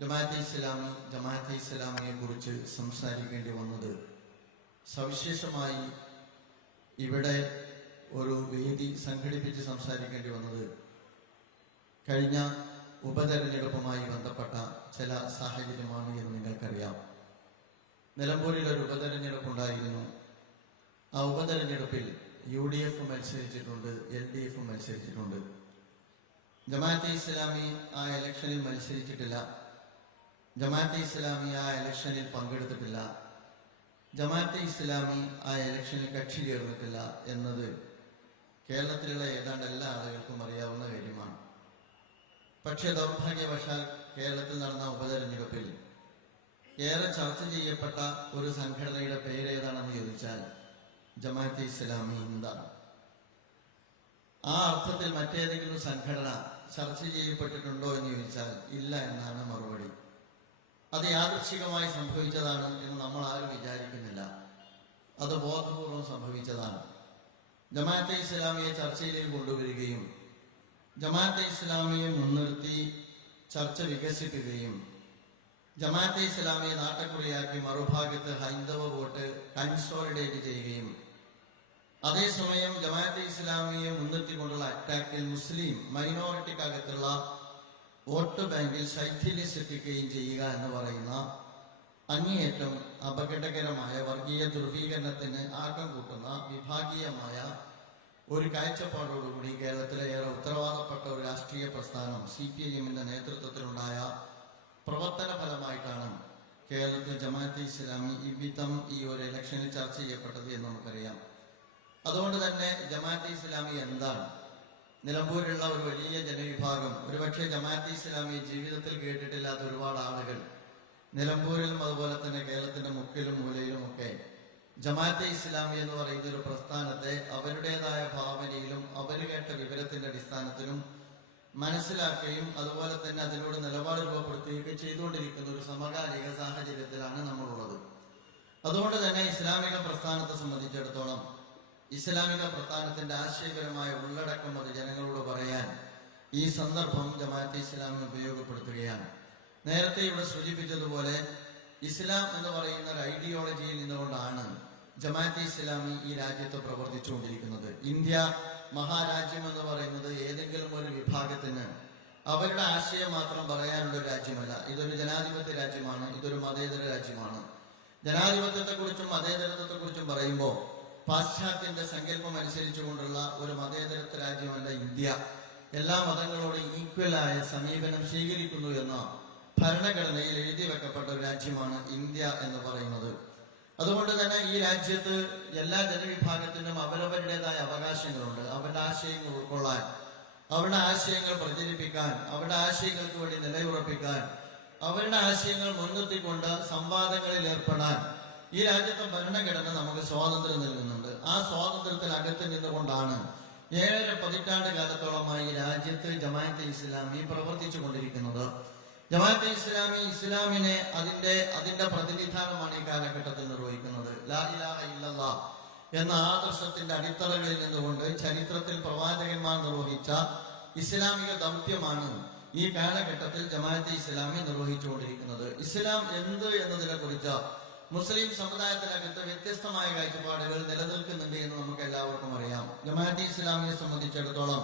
ജമാഅത്തെ ഇസ്ലാമിയെ കുറിച്ച് സംസാരിക്കേണ്ടി വന്നത് സവിശേഷമായി ഇവിടെ ഒരു വേദി സംഘടിപ്പിച്ച് സംസാരിക്കേണ്ടി വന്നത് കഴിഞ്ഞ ഉപതെരഞ്ഞെടുപ്പുമായി ബന്ധപ്പെട്ട ചില സാഹചര്യമാണ് എന്ന് നിങ്ങൾക്കറിയാം. നിലമ്പൂരിൽ ഒരു ഉപതെരഞ്ഞെടുപ്പുണ്ടായിരുന്നു. ആ ഉപതെരഞ്ഞെടുപ്പിൽ UDF മത്സരിച്ചിട്ടുണ്ട്, LDF മത്സരിച്ചിട്ടുണ്ട്. ജമാഅത്തെ ഇസ്ലാമി ആ ഇലക്ഷനിൽ മത്സരിച്ചിട്ടില്ല. ജമാഅത്തെ ഇസ്ലാമി ആ ഇലക്ഷനിൽ പങ്കെടുത്തിട്ടില്ല. ജമാഅത്തെ ഇസ്ലാമി ആ ഇലക്ഷനിൽ കക്ഷി ചേർന്നിട്ടില്ല എന്നത് കേരളത്തിലുള്ള ഏതാണ്ട് എല്ലാ ആളുകൾക്കും അറിയാവുന്ന കാര്യമാണ്. പക്ഷേ ദൗർഭാഗ്യവശാൽ കേരളത്തിൽ നടന്ന ഉപതെരഞ്ഞെടുപ്പിൽ ഏറെ ചർച്ച ചെയ്യപ്പെട്ട ഒരു സംഘടനയുടെ പേരേതാണെന്ന് ചോദിച്ചാൽ ജമാഅത്തെ ഇസ്ലാമി ഹിന്ദാണ്. ആ അർത്ഥത്തിൽ മറ്റേതെങ്കിലും സംഘടന ചർച്ച ചെയ്യപ്പെട്ടിട്ടുണ്ടോ എന്ന് ചോദിച്ചാൽ ഇല്ല എന്നാണ് മറുപടി. അത് യാദൃച്ഛികമായി സംഭവിച്ചതാണ് എന്ന് നമ്മൾ ആരും വിചാരിക്കുന്നില്ല. അത് ബോധപൂർവം സംഭവിച്ചതാണ്. ജമാഅത്തെ ഇസ്ലാമിയെ ചർച്ചയിലേക്ക് കൊണ്ടുവരികയും ജമാഅത്തെ ഇസ്ലാമിയെ മുൻനിർത്തി ചർച്ച വികസിപ്പിക്കുകയും ജമാഅത്തെ ഇസ്ലാമിയെ നാട്ടക്കുറിയാക്കി മറുഭാഗത്ത് ഹൈന്ദവ വോട്ട് കൺസോളിഡേറ്റ് ചെയ്യുകയും അതേസമയം ജമാഅത്തെ ഇസ്ലാമിയെ മുൻനിർത്തിക്കൊണ്ടുള്ള അറ്റാക്കിൽ മുസ്ലിം മൈനോറിറ്റിക്കകത്തുള്ള വോട്ട് ബാങ്കിൽ ശൈഥില്യം സൃഷ്ടിക്കുകയും ചെയ്യുക എന്ന് പറയുന്ന അങ്ങേയറ്റം അപകടകരമായ വർഗീയ ധ്രുവീകരണത്തിന് ആക്കം കൂട്ടുന്ന വിഭാഗീയമായ ഒരു കാഴ്ചപ്പാടോടുകൂടി കേരളത്തിലെ ഏറെ ഉത്തരവാദപ്പെട്ട ഒരു രാഷ്ട്രീയ പ്രസ്ഥാനം CPIM-ന്റെ നേതൃത്വത്തിലുണ്ടായ പ്രവർത്തന ഫലമായിട്ടാണ് കേരളത്തിൽ ജമാഅത്തെ ഇസ്ലാമി ഇവിധം ഈ ഒരു ഇലക്ഷനിൽ ചർച്ച ചെയ്യപ്പെട്ടത് എന്ന് നമുക്കറിയാം. അതുകൊണ്ട് തന്നെ ജമാഅത്തെ ഇസ്ലാമി എന്താണ്? നിലമ്പൂരിലുള്ള ഒരു വലിയ ജനവിഭാഗം, ഒരുപക്ഷെ ജമാഅത്തെ ഇസ്ലാമിയെ ജീവിതത്തിൽ കേട്ടിട്ടില്ലാത്ത ഒരുപാട് ആളുകൾ നിലമ്പൂരിലും അതുപോലെ തന്നെ കേരളത്തിന്റെ മുക്കിലും മൂലയിലും ഒക്കെ ജമാഅത്തെ ഇസ്ലാമി എന്ന് പറയുന്ന ഒരു പ്രസ്ഥാനത്തെ അവരുടേതായ ഭാവനയിലും അവർ കേട്ട വിവരത്തിന്റെ അടിസ്ഥാനത്തിലും മനസ്സിലാക്കുകയും അതുപോലെ തന്നെ അതിനോട് നിലപാട് രൂപപ്പെടുത്തുകയൊക്കെ ചെയ്തുകൊണ്ടിരിക്കുന്ന ഒരു സമകാലിക സാഹചര്യത്തിലാണ് നമ്മളുള്ളത്. അതുകൊണ്ട് തന്നെ ഇസ്ലാമിക പ്രസ്ഥാനത്തെ സംബന്ധിച്ചിടത്തോളം ഇസ്ലാമിക പ്രസ്ഥാനത്തിന്റെ ആശയപരമായ ഉള്ളടക്കം അത് ജനങ്ങളോട് പറയാൻ ഈ സന്ദർഭം ജമാഅത്തെ ഇസ്ലാമി ഉപയോഗപ്പെടുത്തുകയാണ്. നേരത്തെ ഇവിടെ സൂചിപ്പിച്ചതുപോലെ ഇസ്ലാം എന്ന് പറയുന്ന ഒരു ഐഡിയോളജിയിൽ നിന്നുകൊണ്ടാണ് ജമാഅത്തെ ഇസ്ലാമി ഈ രാജ്യത്ത് പ്രവർത്തിച്ചുകൊണ്ടിരിക്കുന്നത്. ഇന്ത്യ മഹാരാജ്യം എന്ന് പറയുന്നത് ഏതെങ്കിലും ഒരു വിഭാഗത്തിന് അവരുടെ ആശയം മാത്രം പറയാനുള്ള ഒരു രാജ്യമല്ല. ഇതൊരു ജനാധിപത്യ രാജ്യമാണ്, ഇതൊരു മതേതര രാജ്യമാണ്. ജനാധിപത്യത്തെക്കുറിച്ചും മതേതരത്വത്തെക്കുറിച്ചും പറയുമ്പോൾ പാശ്ചാത്യന്റെ സങ്കല്പം അനുസരിച്ചുകൊണ്ടുള്ള ഒരു മതേതരത്വ രാജ്യമല്ല ഇന്ത്യ. എല്ലാ മതങ്ങളോടും ഈക്വലായ സമീപനം സ്വീകരിക്കുന്നു എന്ന ഭരണഘടനയിൽ എഴുതി വെക്കപ്പെട്ട ഒരു രാജ്യമാണ് ഇന്ത്യ എന്ന് പറയുന്നത്. അതുകൊണ്ട് തന്നെ ഈ രാജ്യത്ത് എല്ലാ ജനവിഭാഗത്തിനും അവരവരുടേതായ അവകാശങ്ങളുണ്ട്. അവരുടെ ആശയങ്ങൾ ഉൾക്കൊള്ളാൻ, അവരുടെ ആശയങ്ങൾ പ്രചരിപ്പിക്കാൻ, അവരുടെ ആശയങ്ങൾക്ക് വേണ്ടി നിലയുറപ്പിക്കാൻ, അവരുടെ ആശയങ്ങൾ മുൻനിർത്തിക്കൊണ്ട് സംവാദങ്ങളിൽ ഏർപ്പെടാൻ ഈ രാജ്യത്തെ ഭരണഘടന നമുക്ക് സ്വാതന്ത്ര്യം നൽകുന്നുണ്ട്. ആ സ്വാതന്ത്ര്യത്തിൽ അകത്ത് നിന്നുകൊണ്ടാണ് 7 പതിറ്റാണ്ട് കാലത്തോളമായി രാജ്യത്ത് ജമാഅത്തെ ഇസ്ലാമി പ്രവർത്തിച്ചു കൊണ്ടിരിക്കുന്നത്. ജമാഅത്തെ ഇസ്ലാമി ഇസ്ലാമിനെ അതിന്റെ പ്രതിനിധാനമാണ് ഈ കാലഘട്ടത്തിൽ നിർവഹിക്കുന്നത്. ലാ ഇലാഹ ഇല്ലല്ലാഹ് എന്ന ആദർശത്തിന്റെ അടിത്തറകളിൽ നിന്നുകൊണ്ട് ചരിത്രത്തിൽ പ്രവാചകന്മാർ നിർവഹിച്ച ഇസ്ലാമിക ദൗത്യമാണ് ഈ കാലഘട്ടത്തിൽ ജമാഅത്തെ ഇസ്ലാമി നിർവഹിച്ചുകൊണ്ടിരിക്കുന്നത്. ഇസ്ലാം എന്ത് എന്നതിനെ കുറിച്ച് മുസ്ലിം സമുദായത്തിനകത്ത് വ്യത്യസ്തമായ കാഴ്ചപ്പാടുകൾ നിലനിൽക്കുന്നുണ്ട് എന്ന് നമുക്ക് എല്ലാവർക്കും അറിയാം. ജമാഅത്തെ ഇസ്ലാമിയെ സംബന്ധിച്ചിടത്തോളം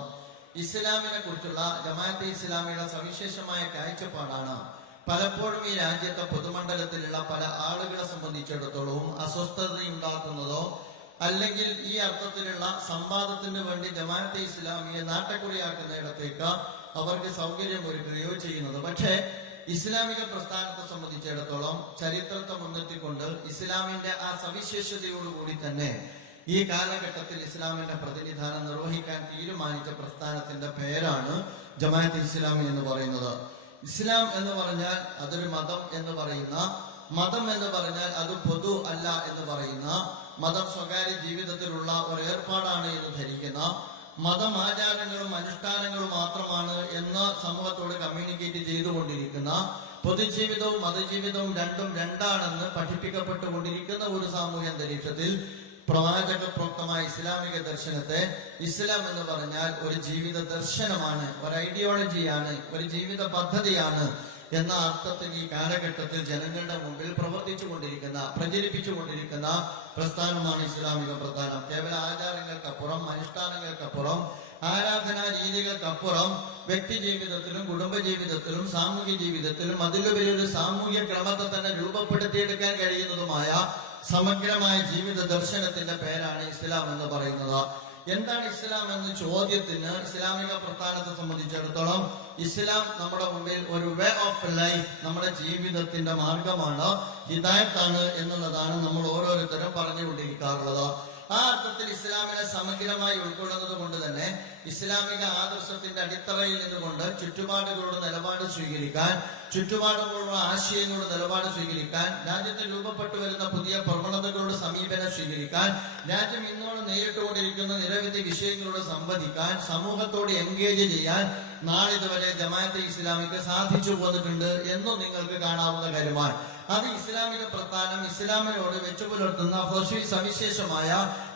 ഇസ്ലാമിനെ കുറിച്ചുള്ള ജമാഅത്തെ ഇസ്ലാമിയുടെ സവിശേഷമായ കാഴ്ചപ്പാടാണ് പലപ്പോഴും ഈ രാജ്യത്തെ പൊതുമണ്ഡലത്തിലുള്ള പല ആളുകളെ സംബന്ധിച്ചിടത്തോളവും അസ്വസ്ഥതയുണ്ടാക്കുന്നതോ അല്ലെങ്കിൽ ഈ അർത്ഥത്തിലുള്ള സംവാദത്തിന് വേണ്ടി ജമാഅത്തെ ഇസ്ലാമിയെ നാട്ടക്കുറിയാക്കുന്നിടത്തേക്ക് അവർക്ക് സൗകര്യമൊരുക്കുകയോ ചെയ്യുന്നത്. പക്ഷേ ഇസ്ലാമിക പ്രസ്ഥാനത്തെ സംബന്ധിച്ചിടത്തോളം ചരിത്രത്തെ മുൻനിർത്തിക്കൊണ്ട് ഇസ്ലാമിന്റെ ആ സവിശേഷതയോടുകൂടി തന്നെ ഈ കാലഘട്ടത്തിൽ ഇസ്ലാമിന്റെ പ്രതിനിധാനം നിർവഹിക്കാൻ തീരുമാനിച്ച പ്രസ്ഥാനത്തിന്റെ പേരാണ് ജമാഅത്തെ ഇസ്ലാമി എന്ന് പറയുന്നത്. ഇസ്ലാം എന്ന് പറഞ്ഞാൽ അതൊരു മതം എന്ന് പറയുന്ന, മതം എന്ന് പറഞ്ഞാൽ അത് പൊതു അല്ല എന്ന് പറയുന്ന, മതം സ്വകാര്യ ജീവിതത്തിലുള്ള ഒരു ഏർപ്പാടാണ് എന്ന് ധരിക്കുന്ന, മതം ആചാരങ്ങളും അനുഷ്ഠാനങ്ങളും മാത്രമാണ് എന്ന് സമൂഹത്തോട് കമ്മ്യൂണിക്കേറ്റ് ചെയ്തുകൊണ്ടിരിക്കുന്ന, പൊതുജീവിതവും മതജീവിതവും രണ്ടും രണ്ടാണെന്ന് പഠിപ്പിക്കപ്പെട്ടുകൊണ്ടിരിക്കുന്ന ഒരു സാമൂഹ്യ അന്തരീക്ഷത്തിൽ പ്രവാചക പ്രോക്തമായ ഇസ്ലാമിക ദർശനത്തെ ഇസ്ലാം എന്ന് പറഞ്ഞാൽ ഒരു ജീവിത ദർശനമാണ്, ഒരു ഐഡിയോളജിയാണ്, ഒരു ജീവിത പദ്ധതിയാണ് എന്ന അർത്ഥത്തിൽ ഈ കാലഘട്ടത്തിൽ ജനങ്ങളുടെ മുമ്പിൽ പ്രചരിപ്പിച്ചുകൊണ്ടിരിക്കുന്ന പ്രസ്ഥാനമാണ് ഇസ്ലാമിക പ്രസ്ഥാനം. കേവല ആചാരങ്ങൾക്കപ്പുറം, അനുഷ്ഠാനങ്ങൾക്കപ്പുറം, ആരാധനാ രീതികൾക്കപ്പുറം വ്യക്തി ജീവിതത്തിലും കുടുംബജീവിതത്തിലും സാമൂഹ്യ ജീവിതത്തിലും അതിലുപരി ഒരു സാമൂഹ്യ ക്രമത്തെ തന്നെ രൂപപ്പെടുത്തിയെടുക്കാൻ കഴിയുന്നതുമായ സമഗ്രമായ ജീവിത ദർശനത്തിന്റെ പേരാണ് ഇസ്ലാം എന്ന് പറയുന്നത്. എന്താണ് ഇസ്ലാം എന്ന ചോദ്യത്തിന് ഇസ്ലാമിക പ്രസ്ഥാനത്തെ സംബന്ധിച്ചിടത്തോളം ഇസ്ലാം നമ്മുടെ മുമ്പിൽ ഒരു വേ ഓഫ് ലൈഫ്, നമ്മുടെ ജീവിതത്തിന്റെ മാർഗമാണ്, ഹിദായത്താണ് എന്നുള്ളതാണ് നമ്മൾ ഓരോരുത്തരും പറഞ്ഞുകൊണ്ടിരിക്കാറുള്ളത്. ആ അർത്ഥത്തിൽ ഇസ്ലാമിനെ സമഗ്രമായി ഉൾക്കൊള്ളുന്നത് കൊണ്ട് തന്നെ ഇസ്ലാമിക ആദർശത്തിന്റെ അടിത്തറയിൽ നിന്നുകൊണ്ട് ചുറ്റുപാടുകളുടെ നിലപാട് സ്വീകരിക്കാൻ, ചുറ്റുപാടുകളുടെ ആശയങ്ങളുടെ നിലപാട് സ്വീകരിക്കാൻ, രാജ്യത്ത് രൂപപ്പെട്ടു വരുന്ന പുതിയ പ്രവണതകളുടെ സമീപനം സ്വീകരിക്കാൻ, രാജ്യം ഇന്നോട് നേരിട്ടുകൊണ്ടിരിക്കുന്ന നിരവധി വിഷയങ്ങളോട് സംവദിക്കാൻ, സമൂഹത്തോട് എൻഗേജ് ചെയ്യാൻ നാളിതുവരെ ജമാഅത്തെ ഇസ്ലാമിക്ക് സാധിച്ചു പോന്നിട്ടുണ്ട് എന്നും നിങ്ങൾക്ക് കാണാവുന്ന കാര്യമാണ്. അത് ഇസ്ലാമിക പ്രസ്ഥാനം ഇസ്ലാമിനോട് വെച്ചു പുലർത്തുന്ന സവിശേഷമായ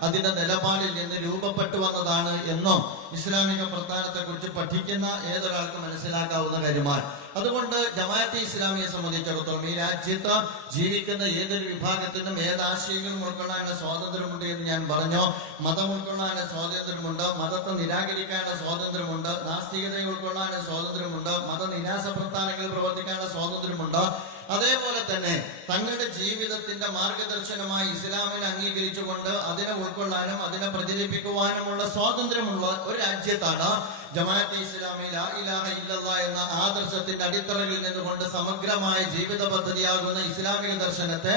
അതിന്റെ നിലപാടിൽ നിന്ന് രൂപപ്പെട്ടു വന്നതാണ് എന്നും ഇസ്ലാമിക പ്രസ്ഥാനത്തെ കുറിച്ച് പഠിക്കുന്ന ഏതൊരാൾക്ക് മനസ്സിലാക്കാവുന്ന കാര്യമാണ്. അതുകൊണ്ട് ജമാഅത്തെ ഇസ്ലാമിയെ സംബന്ധിച്ചിടത്തോളം ഈ രാജ്യത്ത് ജീവിക്കുന്ന ഏതൊരു വിഭാഗത്തിനും ഏതാശയങ്ങളും ഉൾക്കൊള്ളാനുള്ള സ്വാതന്ത്ര്യമുണ്ട് എന്ന് ഞാൻ പറഞ്ഞു. മതം ഉൾക്കൊള്ളാനുള്ള സ്വാതന്ത്ര്യമുണ്ട്, മതത്തെ നിരാകരിക്കാനുള്ള സ്വാതന്ത്ര്യമുണ്ട്, നാസ്തികതയെ ഉൾക്കൊള്ളാനുള്ള സ്വാതന്ത്ര്യമുണ്ട്, മതനിരാശ പ്രസ്ഥാനങ്ങളിൽ പ്രവർത്തിക്കാനുള്ള സ്വാതന്ത്ര്യമുണ്ട്. അതേപോലെ തന്നെ തങ്ങളുടെ ജീവിതത്തിന്റെ മാർഗദർശനമായി ഇസ്ലാമിനെ അംഗീകരിച്ചുകൊണ്ട് അതിനെ ഉൾക്കൊള്ളാനും അതിനെ പ്രചരിപ്പിക്കുവാനുമുള്ള സ്വാതന്ത്ര്യമുള്ള ഒരു രാജ്യത്താണ് ജമാഅത്തെ ഇസ്ലാമി ലാ ഇലാഹ ഇല്ലല്ലാഹ് എന്ന ആദർശത്തിന്റെ അടിത്തറയിൽ നിന്നുകൊണ്ട് സമഗ്രമായ ജീവിത പദ്ധതിയാകുന്ന ഇസ്ലാമിക ദർശനത്തെ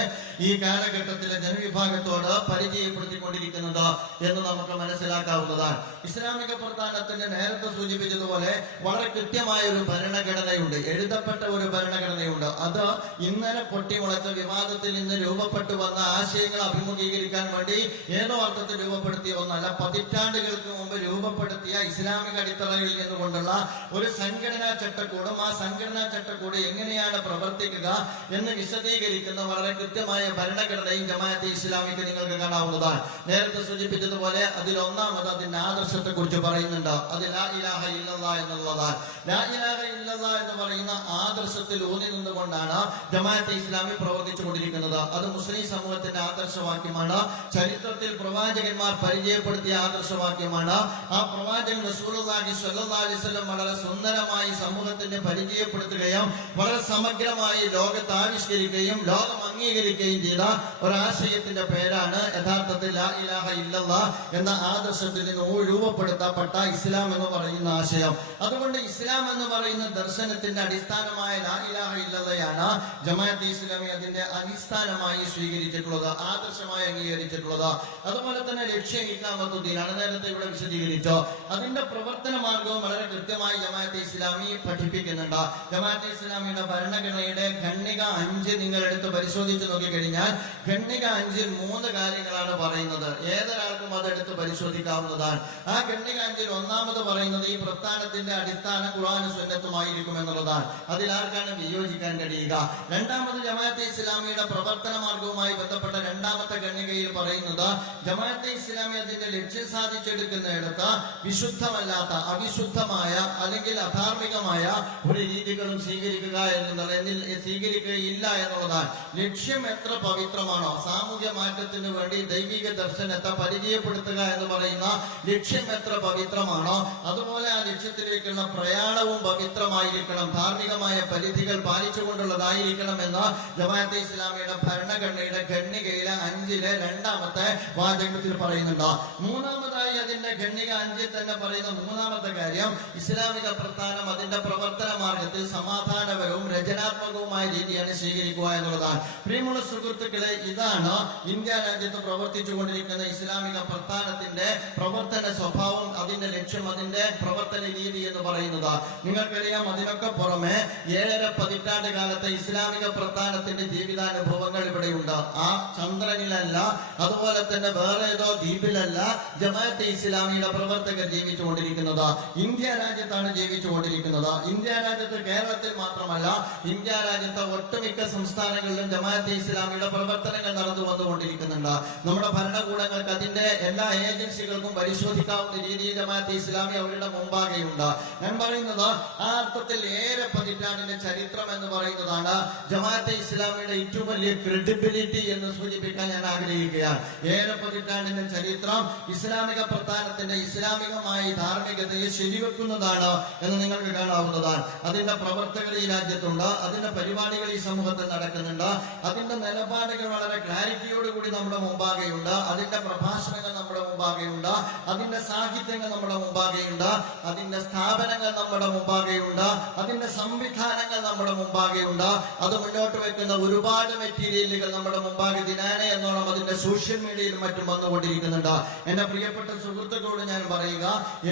ഈ കാലഘട്ടത്തിലെ ജനവിഭാഗത്തോട് പരിചയപ്പെടുത്തിക്കൊണ്ടിരിക്കുന്നത് എന്ന് നമുക്ക് മനസ്സിലാക്കാവുന്നതാണ്. ഇസ്ലാമിക പ്രസ്ഥാനത്തിന്റെ നേരത്തെ സൂചിപ്പിച്ചതുപോലെ വളരെ കൃത്യമായ ഒരു ഭരണഘടനയുണ്ട്, എഴുതപ്പെട്ട ഒരു ഭരണഘടനയുണ്ട്. അത് ഇന്നലെ പൊട്ടിമുളച്ച വിവാദത്തിൽ നിന്ന് രൂപപ്പെട്ടു വന്ന ആശയങ്ങൾ അഭിമുഖീകരിക്കാൻ വേണ്ടി ഏതോ അർത്ഥത്തിൽ രൂപപ്പെടുത്തിയ ഒന്നല്ല, പതിറ്റാണ്ടുകൾക്ക് മുമ്പ് രൂപപ്പെടുത്തിയ ഇസ്ലാമിക അടിത്തറയിൽ നിന്നുകൊണ്ടുള്ള ഒരു സംഘടനാ ചട്ടക്കൂടും ആ സംഘടനാ ചട്ടക്കൂട് എങ്ങനെയാണ് പ്രവർത്തിക്കുക എന്ന് വിശദീകരിക്കുന്ന വളരെ കൃത്യമായ ഭരണഘടനയും ജമാഅത്തെ ഇസ്ലാമിക്ക് നിങ്ങൾക്ക് കാണാവുന്നതാണ്. നേരത്തെ സൂചിപ്പിച്ചതുപോലെ അതിൽ ഒന്നാമത് അതിന്റെ ആദർശത്തെ കുറിച്ച് പറയുന്നുണ്ട്. അത് ലാ ഇലാഹ ഇല്ലല്ലാഹ് എന്നുള്ളതാണ്. ലാ ഇലാഹ ഇല്ലല്ലാഹ് എന്ന് പറയുന്ന ആദർശത്തിൽ ഊന്നി നിന്നുകൊണ്ടാണ് ജമാഅത്തെ ഇസ്ലാമി പ്രവർത്തിച്ചു കൊണ്ടിരിക്കുന്നത്. അത് മുസ്ലിം സമൂഹത്തിന്റെ ആദർശവാക്യമാണ്. ചരിത്രത്തിൽ പ്രവാചകന്മാർ പരിചയപ്പെടുത്തിയ ആദർശവാക്യമാണ്. ആ പ്രവാചകൻ റസൂലുള്ളാഹി സ്വല്ലല്ലാഹു അലൈഹി വസല്ലം വളരെ സുന്ദരമായി സമൂഹത്തിന് പരിചയപ്പെടുത്തുകയും വളരെ സമഗ്രമായി ലോകത്ത് ആവിഷ്കരിക്കുകയും ലോകം അംഗീകരിക്കുകയും ചെയ്ത ഒരാശയത്തിന്റെ പേരാണ് യഥാർത്ഥത്തിൽ ലാ ഇലാഹ ഇല്ലല്ലാഹ് എന്ന ആദർശത്തിൽ നിന്ന് രൂപപ്പെടുത്തപ്പെട്ട ഇസ്ലാം എന്ന് പറയുന്ന ആശയം. അതുകൊണ്ട് ഇസ്ലാം എന്ന് പറയുന്ന ദർശനത്തിന്റെ അടിസ്ഥാനമായ ലാ ഇലാഹ ഇല്ലല്ലാഹയാണ് ജമാഅത്തെ ഇസ്ലാമി അതിന്റെ അടിസ്ഥാനമായി സ്വീകരിച്ചിട്ടുള്ളത്, ആദർശമായി അംഗീകരിച്ചിട്ടുള്ളത്. അതുപോലെ തന്നെ ലക്ഷ്യം ഇഖാമത്തുദ്ദീനാണ്, നേരത്തെ ഇവിടെ വിശദീകരിച്ചോ. അതിന്റെ പ്രവർത്തന മാർഗവും വളരെ കൃത്യമായി ജമാഅത്തെ ഇസ്ലാമി പഠിപ്പിക്കുന്നുണ്ട്. ജമാഅത്തെ ഇസ്ലാമിയുടെ ഭരണഘടനയുടെ ഖണ്ഡിക 5 നിങ്ങൾ എടുത്ത് പരിശോധിച്ച് നോക്കിക്കഴിഞ്ഞാൽ ഖണ്ഡിക 5-ൽ 3 കാര്യങ്ങളാണ് പറയുന്നത്. ഏതൊരാൾക്കും അതെടുത്ത് പരിശോധിക്കാവുന്നതാണ്. ആ ഖണ്ഡിക 5-ൽ ഒന്നാമത് പറയുന്നത് ഈ പ്രസ്ഥാനത്തിന്റെ അടിസ്ഥാന ഖുർആനും സുന്നത്തുമായിരിക്കും എന്നുള്ളതാണ്. അതിൽ ആർക്കാണ് വിയോജിക്കാൻ കഴിയുക? രണ്ടാമത് ജമാഅത്തെ ഇസ്ലാമിയുടെ പ്രവർത്തന മാർഗവുമായി ബന്ധപ്പെട്ട രണ്ടാമത്തെ ഖണ്ഡികയിൽ പറയുന്നത് ജമാഅത്തെ ഇസ്ലാമി അതിന്റെ ലക്ഷ്യം സാധിച്ചെടുക്കുന്നിടത്ത് വിശുദ്ധമല്ലാത്ത, അവിശുദ്ധമായ അല്ലെങ്കിൽ അധാർമികമായ ഒരു രീതികളും സ്വീകരിക്കുകയില്ല എന്നുള്ളതാണ്. ലക്ഷ്യം എത്ര പവിത്രമാണോ, സാമൂഹ്യ മാറ്റത്തിന് വേണ്ടി ദൈവിക ദർശനത്തെ പരിചയപ്പെടുത്തുക എന്ന് പറയുന്ന ലക്ഷ്യം എത്ര പവിത്രമാണോ അതുപോലെ ആ ലക്ഷ്യത്തിലേക്കുള്ള പ്രയാണവും പവിത്രമായിരിക്കണം, ധാർമ്മികമായ പരിധികൾ പാലിച്ചുകൊണ്ടുള്ളതായിരിക്കണം എന്ന് ജമാഅത്തെ ഇസ്ലാമിയുടെ ഭരണഘടനയുടെ ഖണ്ഡികയിലെ 5-ലെ രണ്ടാമത്തെ വാചകത്തിൽ പറയുന്നുണ്ട്. മൂന്നാമതായി അതിന്റെ ഖണ്ഡിക 5-ൽ തന്നെ പറയുന്ന മൂന്നാമത്തെ കാര്യം ഇസ്ലാമിക പ്രസ്ഥാനം അതിന്റെ പ്രവർത്തന മാർഗത്തിൽ സമാധാനപരവും രചനാത്മകവുമായ രീതിയാണ് സ്വീകരിക്കുക എന്നുള്ളതാണ്. പ്രിയമുള്ള സുഹൃത്തുക്കളെ, ഇതാണ് ഇന്ത്യ രാജ്യത്ത് പ്രവർത്തിച്ചുകൊണ്ടിരിക്കുന്ന ഇസ്ലാമിക പ്രസ്ഥാനത്തിന്റെ പ്രവർത്തന സ്വഭാവം, അതിന്റെ ലക്ഷ്യം, അതിന്റെ പ്രവർത്തന രീതി എന്ന് പറയുന്നത്. നിങ്ങൾക്കറിയാം, അതിനൊക്കെ പുറമെ 7.5 പതിറ്റാണ്ട് കാലത്തെ ഇസ്ലാമിക പ്രസ്ഥാനത്തിന്റെ ജീവിതാനുഭവങ്ങൾ ഇവിടെയുണ്ട്. ആ ചന്ദ്രനിലല്ല, അതുപോലെ തന്നെ വേറെ ഏതോ ദ്വീപിലല്ല ജമാഅത്തെ ഇസ്ലാമിയുടെ പ്രവർത്തകർ ജീവിച്ചുകൊണ്ടിരിക്കുന്നത്. ഇന്ത്യ രാജ്യത്താണ് ജീവിച്ചുകൊണ്ടിരിക്കുന്നത്. ഇന്ത്യ രാജ്യത്ത് കേരളത്തിൽ മാത്രമല്ല ഇന്ത്യ രാജ്യത്തെ ഒട്ടുമിക്ക സംസ്ഥാനങ്ങളിലും ജമാഅത്തെ ഇസ്ലാമിയുടെ പ്രവർത്തനങ്ങൾ നടന്നു വന്നുകൊണ്ടിരിക്കുന്നുണ്ട്. നമ്മുടെ ഭരണകൂടങ്ങൾക്ക് അതിന്റെ എല്ലാ ഏജൻസികൾക്കും പരിശോധിക്കാവുന്ന രീതിയിൽ ജമാഅത്തെ ഇസ്ലാമി അവരുടെ മുമ്പാകെയുണ്ട്. ഞാൻ പറയുന്നത് ആ അർത്ഥത്തിൽ ഏറെ പതിറ്റാണ്ടിന്റെ ചരിത്രം എന്ന് പറയുന്നതാണ് ജമാഅത്തെ ഇസ്ലാമിയുടെ ഏറ്റവും വലിയ ക്രെഡിബിലിറ്റി എന്ന് സൂചിപ്പിക്കാൻ ഞാൻ ആഗ്രഹിക്കുകയാണ്. ഏറെ പതിറ്റാണ്ടിന്റെ ചരിത്രം ഇസ്ലാമിക പ്രസ്ഥാനത്തിന്റെ ഇസ്ലാമികമായി ധാർമ്മികതയെ ശരിവെക്കുന്നതാണ് എന്ന് നിങ്ങൾക്ക് കാണാവുന്നതാണ്. അതിന്റെ പ്രവർത്തകർ ഈ രാജ്യത്തുണ്ട്, അതിന്റെ പരിപാടികൾ ഈ സമൂഹത്തിൽ നടക്കുന്നുണ്ട്, അതിന്റെ നിലപാടുകൾ വളരെ ക്ലാരിറ്റിയോടുകൂടി നമ്മുടെ മുമ്പാകെയുണ്ട്, അതിന്റെ പ്രഭാഷണങ്ങൾ നമ്മുടെ മുമ്പാകെയുണ്ട്, അതിന്റെ സാഹിത്യങ്ങൾ നമ്മുടെ മുമ്പാകെയുണ്ട്, അതിന്റെ സ്ഥാപനങ്ങൾ നമ്മുടെ മുമ്പാകെയുണ്ട്, അതിന്റെ സംവിധാനങ്ങൾ നമ്മുടെ മുമ്പാകെയുണ്ട്. അത് മുന്നോട്ട് വെക്കുന്ന ഒരുപാട് മെറ്റീരിയലുകൾ നമ്മുടെ മുമ്പാകെ ദിനാനെ എന്നോണം അതിന്റെ സോഷ്യൽ മീഡിയയിലും മറ്റും വന്നുകൊണ്ടിരിക്കുന്നുണ്ട്. എന്റെ പ്രിയപ്പെട്ട സുഹൃത്തുക്കളോട് ഞാൻ പറയുക,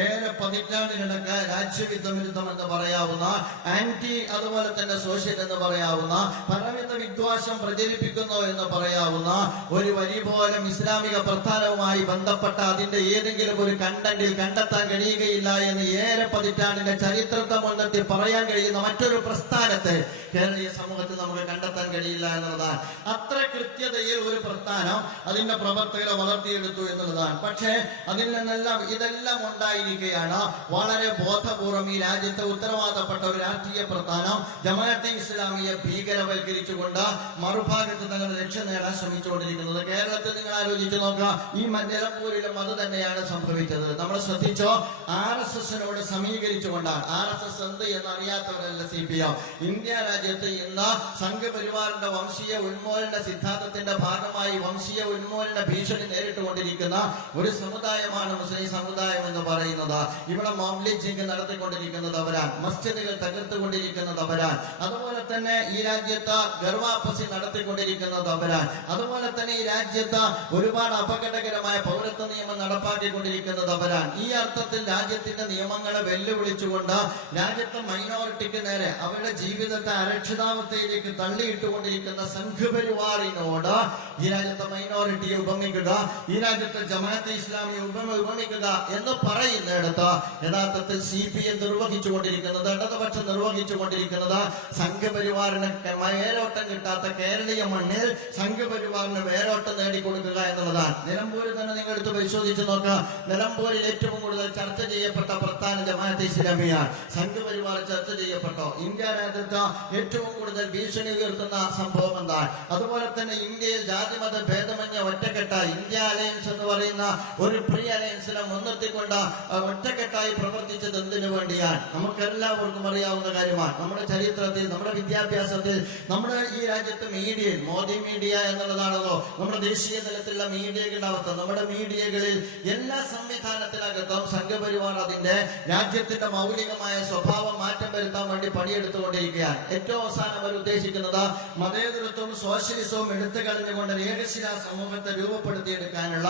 ഏറെ പതിറ്റാണ്ടിനിടക്ക് രാജ്യവിരുദ്ധം എന്ന് പറയാവുന്ന ആന്റി അതുപോലെ തന്നെ സോഷ്യൽ എന്ന് പറയാവുന്ന പരവിധ വിദ്വാസം പ്രചരിപ്പിക്കുന്നു എന്ന് പറയാവുന്ന ഒരു വരി പോലും ഇസ്ലാമിക പ്രസ്ഥാനവുമായി ബന്ധപ്പെട്ട അതിന്റെ ഏതെങ്കിലും ഒരു കണ്ടന്റിൽ കണ്ടെത്താൻ കഴിയുകയില്ല എന്ന് ഏറെ പതിറ്റാണ്ടിന്റെ ചരിത്രത്തെ മുൻനിർത്തി പറയാൻ കഴിയുന്ന മറ്റൊരു പ്രസ്ഥാനത്തെ കേരളീയ സമൂഹത്തിൽ നമുക്ക് കണ്ടെത്താൻ കഴിയില്ല എന്നുള്ളതാണ്. അത്ര കൃത്യതയിൽ ഒരു പ്രസ്ഥാനം അതിന്റെ പ്രവർത്തകരെ വളർത്തിയെടുത്തു എന്നുള്ളതാണ്. പക്ഷേ അതിൽ നിന്നെല്ലാം ഇതെല്ലാം ഉണ്ടായിരിക്കുകയാണ് വളരെ ബോധപൂർവം ഈ രാജ്യത്തെ ഉത്തരവാദപ്പെട്ട ഒരു രാഷ്ട്രീയ പ്രസ്ഥാനം ജമാഅത്തെ ഇസ്ലാമിയെ ഭീകരവൽക്കരിച്ചുകൊണ്ട് മറുഭാഗത്ത് തങ്ങളുടെ ലക്ഷ്യം നേടാൻ ശ്രമിച്ചുകൊണ്ടിരിക്കുന്നത്. കേരളത്തിൽ നിങ്ങൾ ആലോചിച്ച് നോക്കുക, ഈ നിലമ്പൂരിലും അത് തന്നെയാണ് സംഭവിച്ചത്. നമ്മൾ ശ്രദ്ധിച്ചോ, RSSനോട് സമീകരിച്ചുകൊണ്ടാണ്. RSS എന്ത് എന്നറിയാത്തവരല്ല CPM. ഇന്ത്യ രാജ്യത്ത് ഇന്ന് സംഘപരിവാറിന്റെ വംശീയ ഉന്മൂലന സിദ്ധാന്തത്തിന്റെ ഭാഗമായി വംശീയ ഉന്മൂലന ഭീഷണി നേരിട്ടുകൊണ്ടിരിക്കുന്ന ഒരു സമുദായമാണ് മുസ്ലിം സമുദായം എന്ന് പറയുന്നത്. ഇവിടെ മോബ് ലിഞ്ചിങ് നടത്തിക്കൊണ്ടിരിക്കുന്നത് അവരാണ്, മസ്ജിദുകൾ തകർത്തുകൊണ്ടിരിക്കുന്നത് അവരാണ്, അതുപോലെ തന്നെ ഈ രാജ്യത്ത് ഗർവാപ്പസി നടത്തിക്കൊണ്ടിരിക്കുന്നത് അവരാണ്, അതുപോലെ തന്നെ ഈ രാജ്യത്ത് ഒരുപാട് അപകടകരമായ പൗരത്വ നിയമം നടപ്പാക്കിക്കൊണ്ടിരിക്കുന്നത് അവരാണ്. ഈ അർത്ഥത്തിൽ രാജ്യത്തിന്റെ നിയമങ്ങളെ വെല്ലുവിളിച്ചുകൊണ്ട് രാജ്യത്തെ മൈനോറിറ്റിക്ക് നേരെ അവരുടെ ജീവിതത്തെ അരക്ഷിതാവസ്ഥയിലേക്ക് തള്ളിയിട്ടുകൊണ്ടിരിക്കുന്ന സംഘപരിവാറിനോട് ഈ രാജ്യത്തെ മൈനോറിറ്റിയെ ഉപമിക്കുക, ഈ രാജ്യത്തെ ജമാഅത്തെ ഇസ്ലാമിയെ ഉപമിക്കുക എന്ന് പറയുന്നിടത്ത് യഥാർത്ഥത്തിൽ CPM നിർവഹിച്ചുകൊണ്ടിരിക്കുന്നത്, ഇടതുപക്ഷം നിർവഹിച്ചുകൊണ്ടിരിക്കുന്നത് സംഘപരിവാറിന് വേരോട്ടം കിട്ടാത്ത കേരളീയ മണ്ണിൽ സംഘപരിവാറിന് വേരോട്ടം നേടിക്കൊടുക്കുക എന്നുള്ളതാണ്. നിലമ്പൂരിൽ തന്നെ നിങ്ങൾ എടുത്ത് പരിശോധിച്ച് നോക്കുക, നിലമ്പൂരിൽ ഏറ്റവും കൂടുതൽ ചർച്ച ചെയ്യപ്പെട്ട പ്രസ്ഥാനം ജമാഅത്തെ ഇസ്ലാമിയാണ്. സംഘപരിവാർ ചർച്ച ചെയ്യപ്പെട്ടോ? ഇന്ത്യ രാജ്യത്ത് ഏറ്റവും കൂടുതൽ ഭീഷണി ഉയർത്തുന്ന സംഭവം എന്താണ്? അതുപോലെ തന്നെ ഇന്ത്യയിൽ ജാതിമത ഭേദമന്യ ഒറ്റക്കെട്ടായി ഇന്ത്യ അലയൻസ് എന്ന് പറയുന്ന ഒരു പ്രീ അലയൻസിനെ മുൻനിർത്തിക്കൊണ്ട് ഒറ്റക്കെട്ടായി പ്രവർത്തിച്ചത് എന്തിനു വേണ്ടിയാണ്? നമുക്കെല്ലാവർക്കും അറിയാവുന്ന കാര്യമാണ്. നമ്മുടെ ചരിത്രത്തിൽ, നമ്മുടെ വിദ്യാഭ്യാസത്തിൽ, നമ്മുടെ ഈ രാജ്യത്ത് മീഡിയയിൽ, മോദി മീഡിയ എന്നുള്ളതാണല്ലോ നമ്മുടെ ദേശീയ തലത്തിലുള്ള മീഡിയകളുടെ അവസ്ഥ. നമ്മുടെ മീഡിയകളിൽ എല്ലാ സംവിധാനത്തിനകത്തും സംഘപരിവാർ അതിന്റെ രാജ്യത്തിന്റെ മൗലികമായ സ്വഭാവം മാറ്റം വരുത്താൻ വേണ്ടി പണിയെടുത്തുകൊണ്ടിരിക്കുകയാണ്. ഏറ്റവും അവസാനം അവർ ഉദ്ദേശിക്കുന്നത് മതേതരത്വവും സോഷ്യലിസവും എടുത്തു കളഞ്ഞുകൊണ്ട് ഏകശിലാ സമൂഹത്തെ രൂപപ്പെടുത്തിയെടുക്കാനുള്ള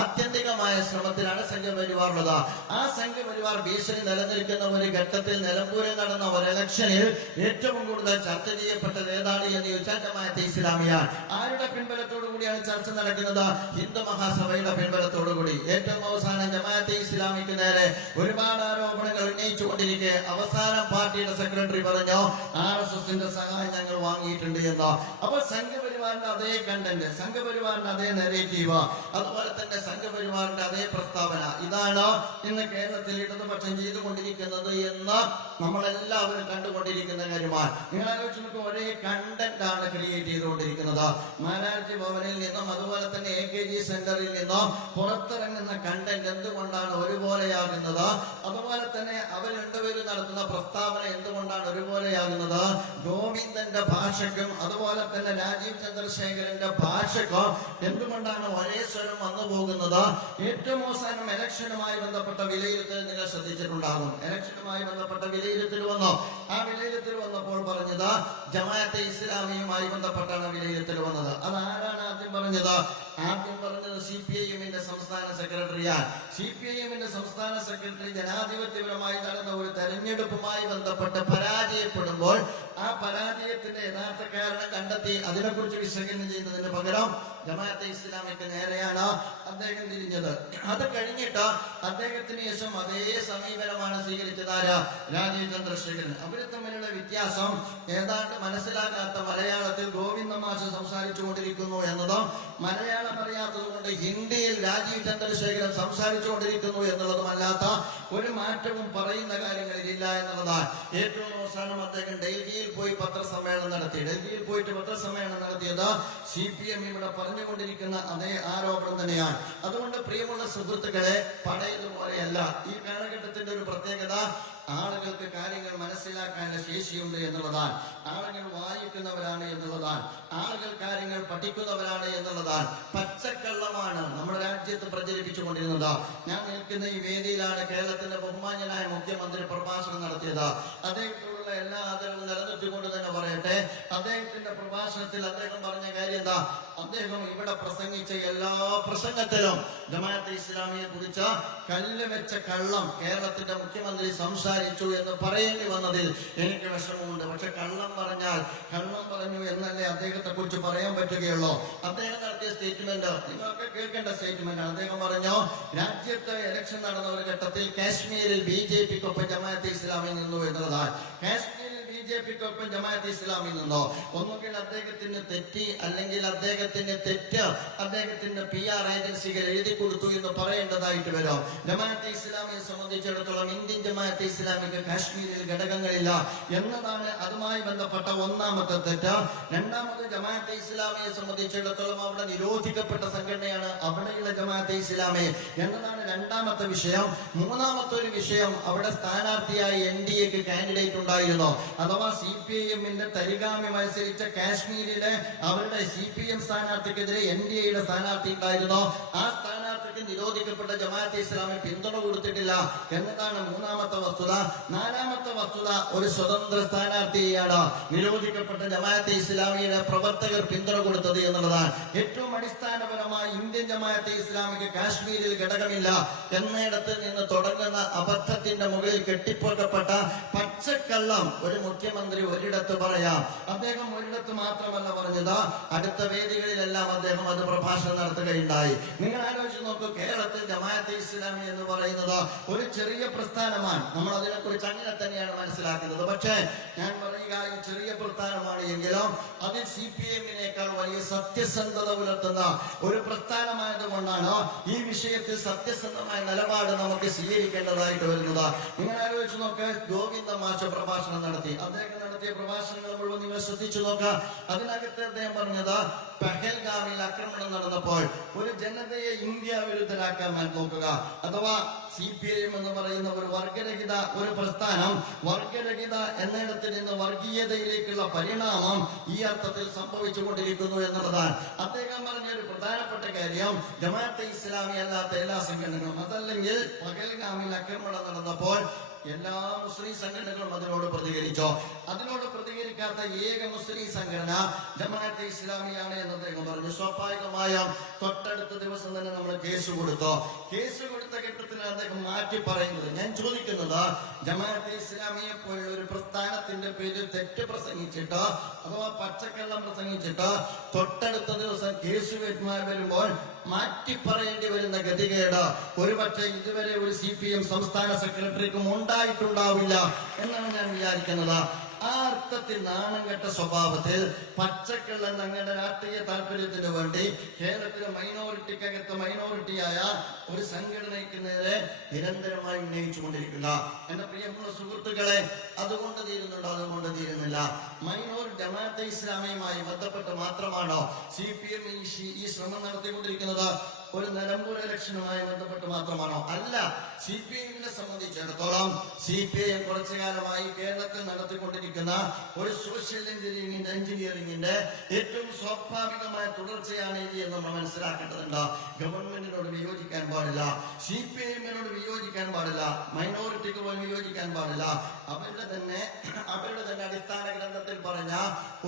ആത്യന്തികമായ ശ്രമത്തിലാണ് സംഘപരിവാർ ഉള്ളത്. ആ സംഘപരിവാർ ഭീഷണി നിലനിൽക്കുന്ന ഒരു ഘട്ടത്തിൽ നിലമ്പൂരിൽ നടന്ന ഒരു ഇലക്ഷനിൽ ഏറ്റവും കൂടുതൽ ചർച്ച ചെയ്യപ്പെട്ടത് ഏതാണ് എന്ന് ചോദിച്ചാൽ ജമാഅത്തെ ഇസ്ലാമിയാണ്. ആരുടെ പിൻബലത്തോടു കൂടിയാണ് ചർച്ച നടക്കുന്നത്? ഹിന്ദു മഹാസഭയുടെ പിൻബലത്തോടുകൂടി. ഏറ്റവും അവസാനം ജമാഅത്തെ ഇസ്ലാമിക്ക് നേരെ ഒരുപാട് ആരോപണങ്ങൾ ഉന്നയിച്ചുകൊണ്ടിരിക്കെ അവസാനം പാർട്ടിയുടെ സെക്രട്ടറി പറഞ്ഞു RSSന്റെ സഹായം ഞങ്ങൾ വാങ്ങിയിട്ടുണ്ട് എന്ന്. അപ്പൊ സംഘപരിവാറിന്റെ അതേ കണ്ടന്റ്, സംഘപരിവാറിന്റെ അതേ നെറേറ്റീവ്, അതുപോലെ തന്നെ സംഘപരിവാറിന്റെ അതേ പ്രസ്താവന, ഇതാണ് ഇന്ന് കേരളത്തിൽ ഇടതുപക്ഷം ചെയ്തുകൊണ്ടിരിക്കുന്നത് എന്ന് നമ്മളെല്ലാവരും കണ്ടുകൊണ്ടിരിക്കുന്ന കാര്യമാണ്. നിങ്ങൾ ആലോചിച്ച് നോക്കുക, ഒരേ കണ്ടന്റ് ആണ് ക്രിയേറ്റ് ചെയ്തുകൊണ്ടിരിക്കുന്നത്. മാരാർജി ഭവനിൽ നിന്നും അതുപോലെ തന്നെ AKG സെന്ററിൽ നിന്നും പുറത്തിറങ്ങുന്ന കണ്ടന്റ് എന്തുകൊണ്ടാണ് ഒരുപോലെയാകുന്നത്? അതുപോലെ തന്നെ അവർ രണ്ടുപേരും നടത്തുന്ന പ്രസ്താവന എന്തുകൊണ്ടാണ് ഒരുപോലെയാകുന്നത്? ഗോവിന്ദന്റെ ഭാഷയ്ക്കും അതുപോലെ തന്നെ രാജീവ് ചന്ദ്രശേഖരന്റെ ഭാഷയ്ക്കും എന്തുകൊണ്ടാണ് ഒരേ സ്വരം വന്നു പോകുന്നത്? ഏറ്റവും അവസാനം ഇലക്ഷനുമായി ബന്ധപ്പെട്ട വിലയിരുത്തൽ നിങ്ങൾ ശ്രദ്ധിച്ചിട്ടുണ്ടാകും. ഇലക്ഷനുമായി ബന്ധപ്പെട്ട വിലയിരുത്തൽ വന്നു. ആ വിലയിരുത്തൽ വന്നപ്പോൾ പറഞ്ഞത് ജമാഅത്തെ ഇസ്ലാമിയുമായി ബന്ധപ്പെട്ടാണ് വിലയിരുത്തൽ വന്നത്. അത് ആരാണ് ആദ്യം പറഞ്ഞത്? ആദ്യം പറഞ്ഞത് CPIM-ന്റെ സംസ്ഥാന സെക്രട്ടറിയാണ്. CPIM-ന്റെ സംസ്ഥാന സെക്രട്ടറി ജനാധിപത്യപരമായി നടന്ന ഒരു തെരഞ്ഞെടുപ്പുമായി ബന്ധപ്പെട്ട് പരാജയപ്പെടുമ്പോൾ ആ പരാജയത്തിന്റെ യഥാർത്ഥ കാരണം കണ്ടെത്തി അതിനെക്കുറിച്ച് വിശകലനം ചെയ്യുന്നതിന് പകരം ജമാഅത്തെ ഇസ്ലാമിക്ക് നേരെയാണ് അദ്ദേഹം തിരിഞ്ഞത്. അത് കഴിഞ്ഞിട്ട് അദ്ദേഹത്തിന് ശേഷം അതേ സമീപനമാണ് സ്വീകരിച്ചതാര്? രാജീവ് ചന്ദ്രശേഖരൻ. അവര് തമ്മിലുള്ള വ്യത്യാസം ഏതാണ്ട് മനസ്സിലാക്കാത്ത മലയാളത്തിൽ ഗോവിന്ദ മാഷ് സംസാരിച്ചു കൊണ്ടിരിക്കുന്നു എന്നതും മലയാളം അറിയാത്തത് കൊണ്ട് ഹിന്ദിയിൽ രാജീവ് ചന്ദ്രശേഖരൻ സംസാരിച്ചു കൊണ്ടിരിക്കുന്നു എന്നുള്ളതുമല്ലാത്ത ഒരു മാറ്റവും പറയുന്ന കാര്യങ്ങളിലില്ല എന്നുള്ളതാണ്. ഏറ്റവും അവസാനം അദ്ദേഹം ഡൽഹിയിൽ പോയി പത്രസമ്മേളനം നടത്തി. ഡൽഹിയിൽ പോയിട്ട് പത്രസമ്മേളനം നടത്തിയത് CPM ഇവിടെ പറഞ്ഞുകൊണ്ടിരിക്കുന്ന അതേ ആരോപണം തന്നെയാണ്. അതുകൊണ്ട് പ്രിയമുള്ള സുഹൃത്തുക്കളെ, പഴയതുപോലെയല്ല. ഈ കാലഘട്ടത്തിന്റെ ഒരു പ്രത്യേകത ആളുകൾക്ക് കാര്യങ്ങൾ മനസ്സിലാക്കാനുള്ള ശേഷിയുണ്ട് എന്നുള്ളതാണ്. ആളുകൾ വായിക്കുന്നവരാണ് എന്നുള്ളതാണ്. ആളുകൾ കാര്യങ്ങൾ പഠിക്കുന്നവരാണ് എന്നുള്ളതാണ്. പച്ചക്കള്ളമാണ് നമ്മുടെ രാജ്യത്ത് പ്രചരിപ്പിച്ചുകൊണ്ടിരുന്നത്. ഞാൻ നിൽക്കുന്ന ഈ വേദിയിലാണ് കേരളത്തിന്റെ ബഹുമാന്യനായ മുഖ്യമന്ത്രി പ്രഭാഷണം നടത്തിയത്. അദ്ദേഹത്തോടുള്ള എല്ലാ ആദരവും നിലനിർത്തിക്കൊണ്ട് തന്നെ പറയട്ടെ, അദ്ദേഹത്തിന്റെ പ്രഭാഷണത്തിൽ അദ്ദേഹം പറഞ്ഞ കാര്യം എന്താ? അദ്ദേഹം ഇവിടെ പ്രസംഗിച്ച എല്ലാ പ്രസംഗത്തിലും ജമാഅത്തെ ഇസ്ലാമിയെ കുറിച്ച് കല്ല് വെച്ച കള്ളം കേരളത്തിന്റെ മുഖ്യമന്ത്രി സംസാരിച്ചു എന്ന് പറയേണ്ടി വന്നതിൽ എനിക്ക് വിഷമമുണ്ട്. പക്ഷെ കള്ളം പറഞ്ഞാൽ കള്ളം പറഞ്ഞു എന്നല്ലേ അദ്ദേഹത്തെ കുറിച്ച് പറയാൻ പറ്റുകയുള്ളൂ. അദ്ദേഹം നടത്തിയ സ്റ്റേറ്റ്മെന്റ് നിങ്ങൾക്ക് കേൾക്കേണ്ട സ്റ്റേറ്റ്മെന്റ് ആണ്. അദ്ദേഹം പറഞ്ഞു, രാജ്യത്ത് ഇലക്ഷൻ നടന്ന ഒരു ഘട്ടത്തിൽ കാശ്മീരിൽ BJP-ക്കൊപ്പം ജമാഅത്തെ ഇസ്ലാമി നിന്നു എന്നുള്ളതാണ്. കാശ്മീരിൽ BJP-ക്കൊപ്പം ജമാഅത്തെ ഇസ്ലാമി നിന്നോ? ഒന്നുകിൽ അദ്ദേഹത്തിന് തെറ്റി, അല്ലെങ്കിൽ അദ്ദേഹത്തിന് തെറ്റ് അദ്ദേഹത്തിന്റെ PR ഏജൻസികൾ എഴുതി കൊടുത്തു എന്ന് പറയേണ്ടതായിട്ട് വരും. ജമാഅത്തെ ഇസ്ലാമിയെ സംബന്ധിച്ചിടത്തോളം ഇന്ത്യൻ ജമാഅത്തെ ഇസ്ലാമിക്ക് കാശ്മീരിൽ ഘടകങ്ങളില്ല എന്നതാണ് അതുമായി ബന്ധപ്പെട്ട ഒന്നാമത്തെ തെറ്റ്. രണ്ടാമത്, ജമാഅത്തെ ഇസ്ലാമിയെ സംബന്ധിച്ചിടത്തോളം അവിടെ നിരോധിക്കപ്പെട്ട സംഘടനയാണ് അവിടെയുള്ള ജമാഅത്തെ ഇസ്ലാമി എന്നതാണ് രണ്ടാമത്തെ വിഷയം. മൂന്നാമത്തെ ഒരു വിഷയം, അവിടെ സ്ഥാനാർത്ഥിയായി NDA-ക്ക് കാൻഡിഡേറ്റ് ഉണ്ടായിരുന്നു. അഥവാ CPIM-ന്റെ തരിഗാമി മത്സരിച്ച കാശ്മീരിലെ അവരുടെ CPM സ്ഥാനാർത്ഥിക്കെതിരെ NDA-യുടെ സ്ഥാനാർത്ഥി ഉണ്ടായിരുന്നു. ആ സ്ഥാനാർത്ഥിക്ക് നിരോധിക്കപ്പെട്ട ജമാഅത്തെ ഇസ്ലാമി പിന്തുണ കൊടുത്തിട്ടില്ല എന്നതാണ് മൂന്നാമത്തെ വസ്തുത. നാലാമത്തെ വസ്തുത, ഒരു സ്വതന്ത്ര സ്ഥാനാർത്ഥിയാണ് നിരോധിക്കപ്പെട്ട ജമാഅത്തെ ഇസ്ലാമിയുടെ പ്രവർത്തകർ പിന്തുണ കൊടുത്തത് എന്നുള്ളതാണ്. ഏറ്റവും അടിസ്ഥാനപരമായി ഇന്ത്യൻ ജമാഅത്തെ ഇസ്ലാമിക്ക് കാശ്മീരിൽ ഘടകമില്ല എന്നിടത്ത് നിന്ന് തുടങ്ങുന്ന അബദ്ധത്തിന്റെ മുകളിൽ കെട്ടിപ്പൊക്കപ്പെട്ട പച്ചക്കള്ളം ഒരു മുഖ്യമന്ത്രി ഒരിടത്ത് പറയാം. അദ്ദേഹം ഒരിടത്ത് മാത്രമല്ല പറഞ്ഞത്, അടുത്ത വേദികളിലെല്ലാം അദ്ദേഹം അത് പ്രഭാഷണം നടത്തുകയുണ്ടായി. നിങ്ങൾ ആലോചിച്ച് നോക്കൂ, കേരളത്തിൽ ജമാഅത്തെ ഇസ്ലാമി എന്ന് പറയുന്നത് ഒരു ചെറിയ പ്രസ്ഥാനമാണ്. നമ്മൾ അതിനെക്കുറിച്ച് അങ്ങനെ തന്നെയാണ് മനസ്സിലാക്കുന്നത്. പക്ഷേ ഞാൻ പറയുക, ഈ ചെറിയ പ്രസ്ഥാനമാണ് എങ്കിലും അതിൽ CPM-നേക്കാൾ വലിയ സത്യസന്ധത പുലർത്തുന്ന ഒരു പ്രസ്ഥാനമായതുകൊണ്ടാണ് ഈ വിഷയത്തിൽ സത്യസന്ധമായ നിലപാട് നമുക്ക് സ്വീകരിക്കേണ്ടതായിട്ട് വരുന്നത്. നിങ്ങൾ ആലോചിച്ച് നോക്ക്, ഗോവിന്ദ മാഷ് പ്രഭാഷണം നടത്തി. അദ്ദേഹം നടത്തിയ പ്രഭാഷണങ്ങൾ മുഴുവൻ നിങ്ങൾ ശ്രദ്ധിച്ചു നോക്കുക. അതിനകത്ത് അദ്ദേഹം പറഞ്ഞത്, പഹൽഗാമിൽ ആക്രമണം നടന്നപ്പോൾ ഒരു ജനതയെ ഇന്ത്യ വിരുദ്ധരാക്കാൻ നോക്കുക, അഥവാ CPIM എന്ന് പറയുന്ന ഒരു വർഗരഹിത ഒരു പ്രസ്ഥാനം, വർഗരഹിത എന്നിടത്ത് നിന്ന് വർഗീയതയിലേക്കുള്ള പരിണാമം ഈ അർത്ഥത്തിൽ സംഭവിച്ചുകൊണ്ടിരിക്കുന്നു എന്നുള്ളതാണ്. അദ്ദേഹം പറഞ്ഞ ഒരു പ്രധാനപ്പെട്ട കാര്യം, ജമാഅത്തെ ഇസ്ലാമി അല്ലാത്ത എല്ലാ സംഘടനകളും, അതല്ലെങ്കിൽ പഹൽഗാമിൽ ആക്രമണം നടന്നപ്പോൾ എല്ലാ മുസ്ലിം സംഘടനകളും അതിനോട് പ്രതികരിച്ചോ? അതിനോട് പ്രതികരിക്കാത്ത ഏക മുസ്ലിം സംഘടന ജമാഅത്തെ ഇസ്ലാമിയാണ് എന്ന് അദ്ദേഹം പറഞ്ഞു. സ്വാഭാവികമായും തൊട്ടടുത്ത ദിവസം തന്നെ നമ്മൾ കേസ് കൊടുത്തോ? കേസ് കൊടുത്ത ഘട്ടത്തിൽ അദ്ദേഹം മാറ്റി പറയുന്നത്, ഞാൻ ചോദിക്കുന്നത്, ജമാഅത്തെ ഇസ്ലാമിയെ പോലുള്ള ഒരു പ്രസ്ഥാനത്തിന്റെ പേരിൽ തെറ്റ് പ്രസംഗിച്ചിട്ട് അഥവാ പച്ചക്കള്ളം പ്രസംഗിച്ചിട്ട് തൊട്ടടുത്ത ദിവസം കേസുകേറ്റുമാർ വരുമ്പോൾ മാറ്റി പറയേണ്ടി വരുന്ന ഗതികേട് ഒരുപക്ഷെ ഇതുവരെ ഒരു CPM സംസ്ഥാന സെക്രട്ടറിക്കും ഉണ്ടായിട്ടുണ്ടാവില്ല എന്നാണ് ഞാൻ വിചാരിക്കുന്നത്. ആ അർത്ഥത്തിൽ നാണം കെട്ട സ്വഭാവത്തിൽ പച്ചക്കള്ളം തങ്ങളുടെ രാഷ്ട്രീയ താല്പര്യത്തിന് വേണ്ടി കേരളത്തിലെ മൈനോറിറ്റിക്കകത്ത് മൈനോറിറ്റിയായ ഒരു സംഘടനയ്ക്ക് നേരെ നിരന്തരമായി ഉന്നയിച്ചുകൊണ്ടിരിക്കുക. എന്റെ പ്രിയമുള്ള സുഹൃത്തുക്കളെ, അതുകൊണ്ട് തീരുന്നുണ്ടോ? അതുകൊണ്ട് തീരുന്നില്ല. മൈനോറിറ്റി ജമാഅത്തെ ഇസ്ലാമിയുമായി ബന്ധപ്പെട്ട് മാത്രമാണോ CPM ഈ ശ്രമം നടത്തിക്കൊണ്ടിരിക്കുന്നത്? ഒരു നിലമ്പൂർ ഇലക്ഷനുമായി ബന്ധപ്പെട്ട് മാത്രമാണോ? അല്ല. CPM-നെ സംബന്ധിച്ചിടത്തോളം CPM കുറച്ചു കാലമായി കേരളത്തിൽ നടത്തിക്കൊണ്ടിരിക്കുന്ന ഒരു സോഷ്യൽ എഞ്ചിനീയറിംഗിന്റെ ഏറ്റവും സ്വാഭാവികമായ തുടർച്ചയാണ് ഇത് എന്ന് നമ്മൾ മനസ്സിലാക്കേണ്ടതുണ്ട്. ഗവൺമെന്റിനോട് വിയോജിക്കാൻ പാടില്ല, CPM-നോട് വിയോജിക്കാൻ പാടില്ല, മൈനോറിറ്റിക്ക് പോലും വിയോജിക്കാൻ പാടില്ല. അവരുടെ തന്നെ അടിസ്ഥാന ഗ്രന്ഥത്തിൽ പറഞ്ഞ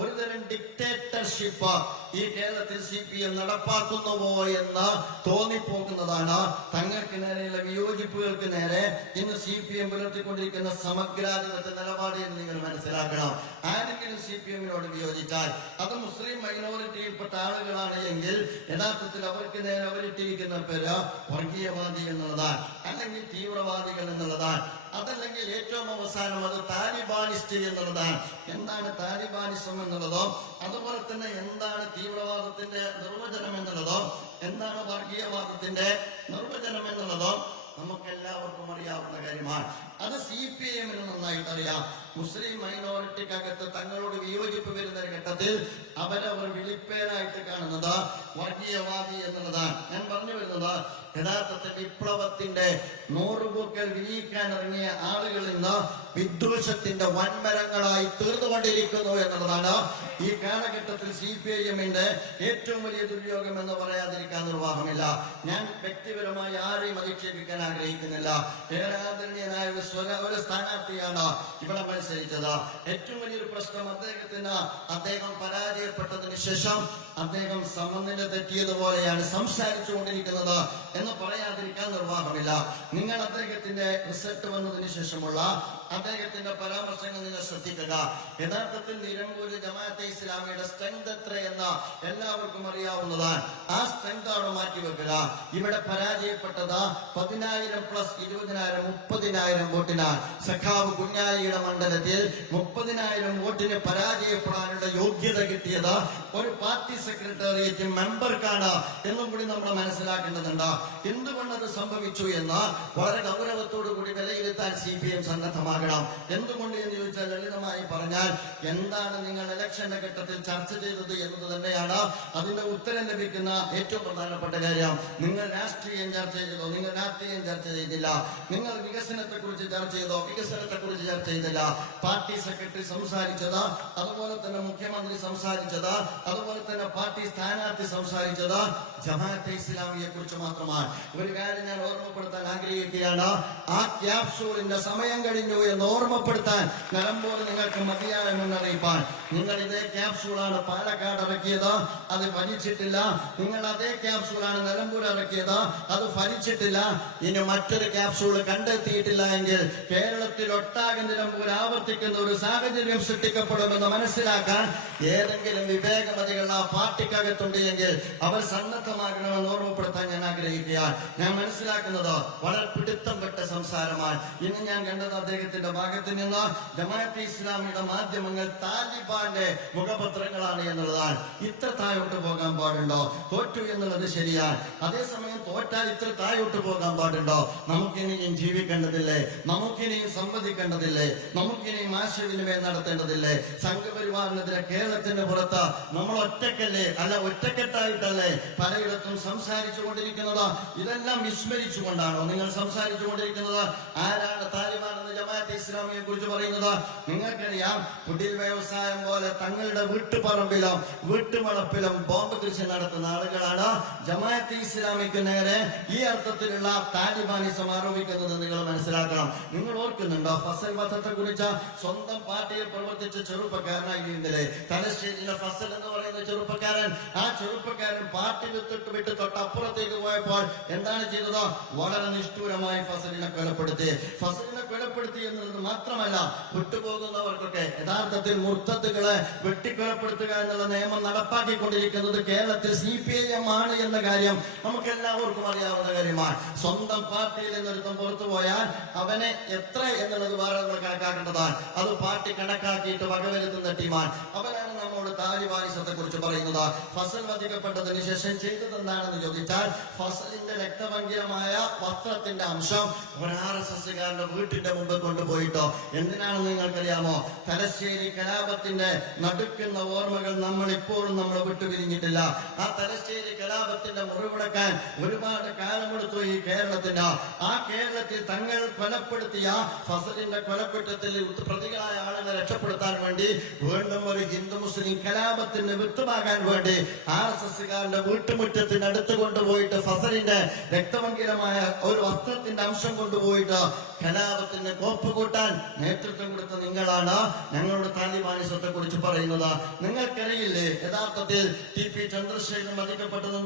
ഒരുതരം ഡിക്റ്റേറ്റർഷിപ്പ് ഈ കേരളത്തിൽ CPM നടപ്പാക്കുന്നുവോ എന്ന് തോന്നിപ്പോകുന്നതാണ്. തങ്ങൾക്ക് നേരെയുള്ള വിയോജിപ്പുകൾക്ക് നേരെ ഇന്ന് CPM പുലർത്തിക്കൊണ്ടിരിക്കുന്ന സമഗ്രാധിപത്യ നിലപാട് എന്ന് നിങ്ങൾ മനസ്സിലാക്കണം. ആരെങ്കിലും CPM-നോട് വിയോജിച്ചാൽ അത് മുസ്ലിം മൈനോറിറ്റിയിൽപ്പെട്ട ആളുകളാണ് എങ്കിൽ യഥാർത്ഥത്തിൽ അവർക്ക് നേരെ അവരിട്ടിരിക്കുന്ന പേര് വർഗീയവാദി എന്നുള്ളതാണ്, അല്ലെങ്കിൽ തീവ്രവാദികൾ എന്നുള്ളതാണ്, അതല്ലെങ്കിൽ ഏറ്റവും അവസാനം അത് താലിബാനിസ്റ്റ് എന്നുള്ളതാണ്. എന്താണ് താലിബാനിസം എന്നുള്ളതോ, അതുപോലെ തന്നെ എന്താണ് തീവ്രവാദത്തിന്റെ നിർവചനം എന്നുള്ളതോ, എന്താണ് വർഗീയവാദത്തിന്റെ നിർവചനം എന്നുള്ളതോ നമുക്കെല്ലാവർക്കും അറിയാവുന്ന കാര്യമാണ്. അത് CPM-ന് നന്നായിട്ട് അറിയാം. മുസ്ലിം മൈനോറിറ്റിക്കകത്ത് തങ്ങളോട് വിയോജിപ്പ് വരുന്ന ഘട്ടത്തിൽ അവരവർ വിളിപ്പേരായിട്ട് കാണുന്നത് വർഗീയവാദി എന്നുള്ളതാണ്. ഞാൻ പറഞ്ഞു വരുന്നത് യഥാർത്ഥത്തിൽ വിപ്ലവത്തിന്റെ നൂറുപൂക്കൾ വിരിയിക്കാൻ ഇറങ്ങിയ ആളുകൾ ഇന്ന് വിദ്വേഷത്തിന്റെ വൻമരങ്ങളായി തീർന്നുകൊണ്ടിരിക്കുന്നു എന്നുള്ളതാണ് ഈ കാലഘട്ടത്തിൽ CPIM-ന്റെ ഏറ്റവും വലിയ ദുര്യോഗം എന്ന് പറയാതിരിക്കാൻ നിർവാഹമില്ല. ഞാൻ വ്യക്തിപരമായി ആരെയും അധിക്ഷേപിക്കാൻ ആഗ്രഹിക്കുന്നില്ല. ഏറെ ആദരണീയനായ ഒരു സ്ഥാനാർത്ഥിയാണ് ഇവിടെ മത്സരിച്ചത്. ഏറ്റവും വലിയൊരു പ്രശ്നം അദ്ദേഹം പരാജയപ്പെട്ടതിന് ശേഷം അദ്ദേഹം സമനില തെറ്റിയതുപോലെയാണ് സംസാരിച്ചുകൊണ്ടിരിക്കുന്നത് എന്ന് പറയാതിരിക്കാൻ നിർവാഹമില്ല. നിങ്ങൾ അദ്ദേഹത്തിന്റെ റിസൾട്ട് വന്നതിന് ശേഷമുള്ള അദ്ദേഹത്തിന്റെ പരാമർശങ്ങൾ നിങ്ങൾ ശ്രദ്ധിക്കുക. യഥാർത്ഥത്തിൽ നിലമ്പൂര് ജമാഅത്തെ ഇസ്ലാമിയുടെ സ്ട്രെങ്ത് എത്രയെന്ന് എല്ലാവർക്കും അറിയാവുന്നതാണ്. ആ സ്ട്രെങ്ത് അവിടെ മാറ്റിവെക്കുക. ഇവിടെ പരാജയപ്പെട്ടത് 10,000 പ്ലസ് 20,000 30,000 വോട്ടിനാണ്. സഖാവ് കുഞ്ഞാലിയുടെ മണ്ഡലത്തിൽ 30,000 വോട്ടിന് പരാജയപ്പെടാനുള്ള യോഗ്യത കിട്ടിയത് ഒരു പാർട്ടി സെക്രട്ടേറിയറ്റ് മെമ്പർക്കാണ് എന്നും കൂടി നമ്മൾ മനസ്സിലാക്കേണ്ടതുണ്ട്. എന്തുകൊണ്ടത് സംഭവിച്ചു എന്ന് വളരെ ഗൗരവത്തോടു കൂടി വിലയിരുത്താൻ CPM സന്നദ്ധമാകണം. എന്തുകൊണ്ട് എന്ന് ചോദിച്ചാൽ ലളിതമായി പറഞ്ഞാൽ എന്താണ് നിങ്ങൾ ഇലക്ഷന്റെ ഘട്ടത്തിൽ ചർച്ച ചെയ്തത് എന്നത് തന്നെയാണ് അതിന്റെ ഉത്തരം ലഭിക്കുന്ന ഏറ്റവും പ്രധാനപ്പെട്ട കാര്യം. നിങ്ങൾ രാഷ്ട്രീയം ചർച്ച ചെയ്തോ? നിങ്ങൾ രാഷ്ട്രീയം ചർച്ച ചെയ്തില്ല. നിങ്ങൾ വികസനത്തെ കുറിച്ച് ചർച്ച ചെയ്തോ? വികസനത്തെ കുറിച്ച് ചർച്ച ചെയ്തില്ല. പാർട്ടി സെക്രട്ടറി സംസാരിച്ചത്, അതുപോലെ തന്നെ മുഖ്യമന്ത്രി സംസാരിച്ചത്, അതുപോലെ തന്നെ പാർട്ടി സ്ഥാനാർത്ഥി സംസാരിച്ചത് ജമാഅത്തെ ഇസ്ലാമിയെ കുറിച്ച് മാത്രമാണ്. ഒരു കാര്യം ഞാൻ ഓർമ്മപ്പെടുത്താൻ ആഗ്രഹിക്കുകയാണ്. ആ ക്യാപ്സൂളിന്റെ സമയം കഴിഞ്ഞു എന്ന് ഓർമ്മപ്പെടുത്താൻ നിലമ്പൂർ നിങ്ങൾക്ക് മതിയായ മുന്നറിയിപ്പാൻ. നിങ്ങൾ ഇതേ ക്യാപ്സൂളാണ് പാലക്കാട് ഇറക്കിയത്, അത് ഫലിച്ചിട്ടില്ല. നിങ്ങൾ അതേ ക്യാപ്സൂളാണ് നിലമ്പൂർ ഇറക്കിയത്, അത് ഫലിച്ചിട്ടില്ല. ഇനി മറ്റൊരു ക്യാപ്സൂൾ കണ്ടെത്തിയിട്ടില്ല എങ്കിൽ കേരളത്തിൽ ഒട്ടാകെ നിലമ്പൂർ ആവർത്തിക്കുന്ന ഒരു സാഹചര്യം സൃഷ്ടിക്കപ്പെടുമെന്ന് മനസ്സിലാക്കാൻ ഏതെങ്കിലും വിവേകമതികൾ ആ പാർട്ടിക്കകത്തുണ്ട് എങ്കിൽ അവർ സന്നദ്ധമാകണമെന്ന് ഓർമ്മപ്പെടുത്താൻ ഞാൻ ആഗ്രഹിക്കുകയാണ്. ഞാൻ മനസ്സിലാക്കുന്നത് വളരെ പിടുത്തം പെട്ട സംസാരമാണ്. ഇന്ന് ഞാൻ കണ്ടത് അദ്ദേഹത്തിന്റെ ഭാഗത്ത് നിന്ന് ജമാഅത്തെ ഇസ്ലാമിയുടെ മാധ്യമങ്ങൾ താലിബാന്റെ മുഖപത്രങ്ങളാണ് എന്നുള്ളതാണ്. ഇത്ര താഴോട്ട് പോകാൻ പാടുണ്ടോ? തോറ്റു എന്നുള്ളത് ശരിയാണ്. അതേസമയം തോറ്റാൽ ഇത്ര താഴോട്ട് പോകാൻ പാടുണ്ടോ? നമുക്കിനിയും ജീവിക്കേണ്ടതില്ലേ? നമുക്കിനിയും സംവദിക്കേണ്ടതില്ലേ? നമുക്കിനിയും ആശയവിനിമയം നടത്തേണ്ടതില്ലേ? സംഘപരിവാറിനെതിരെ കേരളത്തിന്റെ പുറത്ത് നമ്മൾ ഒറ്റക്കല്ലേ, അല്ല ഒറ്റക്കെട്ടായിട്ടല്ലേ പലയിടത്തും സംസാരിച്ചു കൊണ്ടിരിക്കുന്നത്? ഇതെല്ലാം വിസ്മരിച്ചുകൊണ്ടാണോ നിങ്ങൾ സംസാരിച്ചു കൊണ്ടിരിക്കുന്നത്? ആരാണ് താലിബാൻ എന്ന് ജമാഅത്തെ ഇസ്ലാമിയെ കുറിച്ച് പറയുന്നത്? നിങ്ങൾക്കറിയാം, കുടിൽ വ്യവസായം പോലെ തങ്ങളുടെ വീട്ടുപറമ്പിലും വീട്ടുവളപ്പിലും ബോംബ് കൃഷി നടത്തുന്ന ആളുകളാണ് ജമാഅത്തെ ഇസ്ലാമിക്ക് നേരെ ഈ അർത്ഥത്തിലുള്ള താലിബാനിസം ആരോപിക്കുന്നത്. നിങ്ങൾ മനസ്സിലാക്കണം. നിങ്ങൾ ഓർക്കുന്നുണ്ടോ ഫസൽ വധത്തെ കുറിച്ച്? സ്വന്തം പാർട്ടിയിൽ പ്രവർത്തിച്ച ചെറുപ്പക്കാരനായിരുന്നില്ലേ തലശ്ശേരിയിലെ ഫസൽ എന്ന് പറയുന്ന ചെറുപ്പക്കാരൻ? ആ ചെറുപ്പക്കാരൻ പാർട്ടി വിട്ട് തൊട്ടപ്പുറത്തേക്ക് പോയപ്പോൾ എന്താണ് ചെയ്തത്? വളരെ നിഷ്ഠൂരമായി ഫസലിനെ കൊലപ്പെടുത്തി. ഫസലിനെ കൊലപ്പെടുത്തി എന്നത് മാത്രമല്ല, വിട്ടുപോകുന്നവർക്കൊക്കെ യഥാർത്ഥത്തിൽ മുർത്തത്തുകളെ വെട്ടിക്കൊലപ്പെടുത്തുക എന്നുള്ള നിയമം നടപ്പാക്കിക്കൊണ്ടിരിക്കുന്നത് കേരളത്തിൽ CPIM ആണ് എന്ന കാര്യം നമുക്ക് എല്ലാവർക്കും അറിയാവുന്ന കാര്യമാണ്. സ്വന്തം പാർട്ടിയിൽ നിന്നൊരുത്തം പുറത്തു പോയാൽ അവനെ എത്ര എന്നുള്ളത് വേറെ നമ്മൾ കണക്കാക്കേണ്ടതാണ്. അത് പാർട്ടി കണക്കാക്കിയിട്ട് വകവരുത്തുന്ന ടീമാണ്. അവരാണ് നമ്മോട് താലിബാനിസത്തെ കുറിച്ച് പറയുന്നത്. ഫസൽ വധിക്കപ്പെട്ടതിന് ശേഷം ചെയ്തത് എന്താണെന്ന് ചോദിച്ചാൽ, ഫസലിന്റെ രക്തഭംഗിരമായ വസ്ത്രത്തിന്റെ അംശം ഒരു RSSകാരന്റെ വീട്ടിന്റെ മുമ്പ് കൊണ്ടുപോയിട്ടോ. എന്തിനാണെന്ന് നിങ്ങൾക്കറിയാമോ? തലശ്ശേരി കലാപത്തിന്റെ നടുക്കുന്ന ഓർമ്മകൾ നമ്മൾ ഇപ്പോഴും നമ്മൾ വിട്ടുപിരിഞ്ഞിട്ടില്ല. ആ തലശ്ശേരി കലാപത്തിന്റെ മുറിവുടക്കാൻ ഒരുപാട് കാലമെടുത്തു ഈ കേരളത്തിന്. ആ കേരളത്തിൽ തങ്ങൾ കൊലപ്പെടുത്തിയ ഫസലിന്റെ കൊലക്കുറ്റത്തിൽ പ്രതികളായ ആളുകളെ രക്ഷപ്പെടുത്താൻ വേണ്ടി വീണ്ടും ഒരു ഹിന്ദു മുസ്ലിം കലാപത്തിന് വിത്തുപാ ഭാഗമാകാൻ വേണ്ടി RSSകാരന്റെ വീട്ടുമുറ്റത്തിനടുത്ത് കൊണ്ടുപോയിട്ട് ഫസലിന്റെ രക്തമംഗലമായ ഒരു വസ്ത്രത്തിന്റെ അംശം കൊണ്ടുപോയിട്ട് കലാപത്തിന് കോപ്പ് കൂട്ടാൻ നേതൃത്വം കൊടുത്ത നിങ്ങളാണ് ഞങ്ങളുടെ താലിബാനിസത്തെ കുറിച്ച് പറയുന്നത്. നിങ്ങൾക്കറിയില്ലേ യഥാർത്ഥത്തിൽ TP ചന്ദ്രശേഖരൻ വധിക്കപ്പെട്ടത്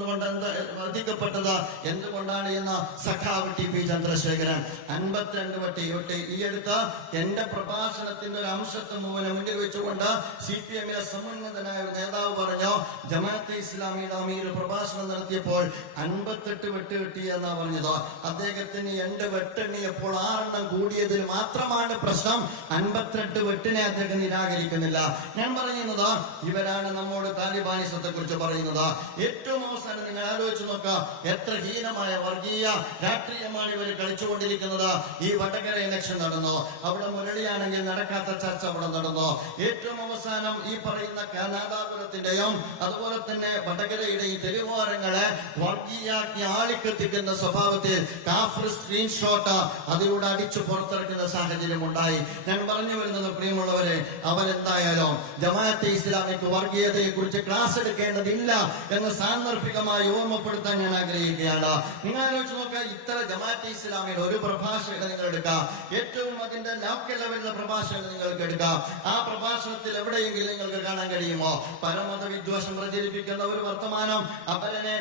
എന്തുകൊണ്ടാണ് എന്ന്? സഖാവ് TP ചന്ദ്രശേഖരൻ 52 വട്ടി ഈ അടുത്ത് എന്റെ പ്രഭാഷണത്തിന്റെ ഒരു അംശത്തെ മുന്നിൽ വെച്ചുകൊണ്ട് CPM-ലെ സമുന്നതനായ ഒരു നേതാവ് പറഞ്ഞു, ജമാഅത്തെ ഇസ്ലാമിയുടെ അമീർ പ്രഭാഷണം നടത്തിയപ്പോൾ 58 വെട്ട് കിട്ടി എന്നാ പറഞ്ഞത്. അദ്ദേഹത്തിന് 8 വെട്ടെണ്ണിയപ്പോൾ 6 കൂടിയതിൽ മാത്രമാണ് പ്രശ്നം. 58 വെട്ടിനെ അദ്ദേഹം നിരാകരിക്കുന്നില്ല. ഞാൻ പറയുന്നത് ഇവരാണ് നമ്മോട് താലിബാനിസത്തെ കുറിച്ച് പറയുന്നത്. ഏറ്റവും അവസാനം നിങ്ങൾ ആലോചിച്ച് നോക്കുക, എത്ര ഹീനമായ വർഗീയ രാഷ്ട്രീയമാണ് ഇവർ കളിച്ചുകൊണ്ടിരിക്കുന്നത്. ഈ വടകര ഇലക്ഷൻ നടന്നു, അവിടെ മുരളിയാണെങ്കിൽ നടക്കാത്ത ചർച്ച അവിടെ നടന്നു. ഏറ്റവും അവസാനം ഈ പറയുന്ന നാദാപുരത്തിന്റെയും അതുപോലെ തന്നെ വടകരയുടെയും തെരുവോരങ്ങളെ വർഗീയാക്കി ആളിക്കെത്തിക്കുന്ന സ്വഭാവത്തിൽ കാഫർ സ്ക്രീൻഷോട്ട് അതിലൂടെ അടിച്ചു പുറത്തിറക്കുന്ന സാഹചര്യം ഉണ്ടായി. ഞാൻ പറഞ്ഞു വരുന്നത് പ്രിയമുള്ളവരെ, അവരെന്തായാലും ജമാഅത്തെ ഇസ്ലാമിക്ക് വർഗീയതയെ കുറിച്ച് ക്ലാസ് എടുക്കേണ്ടതില്ല എന്ന് സാന്ദർഭികമായി ഓർമ്മപ്പെടുത്താൻ ഞാൻ ആഗ്രഹിക്കുകയാണ്. നിങ്ങൾ ആലോചിച്ച് നോക്കുക, ഇത്ര ജമാഅത്തെ ഇസ്ലാമിയുടെ ഒരു പ്രഭാഷകനെ നിങ്ങൾ എടുക്കാം, ഏറ്റവും അതിന്റെ ലോക്കൽ ലെവലിലെ പ്രഭാഷകനെ നിങ്ങൾക്ക് എടുക്കാം. ആ പ്രഭാഷണത്തിൽ എവിടെയെങ്കിലും നിങ്ങൾക്ക് കാണാൻ കഴിയുമോ പരമത വിദ്വേഷം പ്രചരിപ്പിക്കുന്ന ഒരു വർത്തമാനം, അപരനെ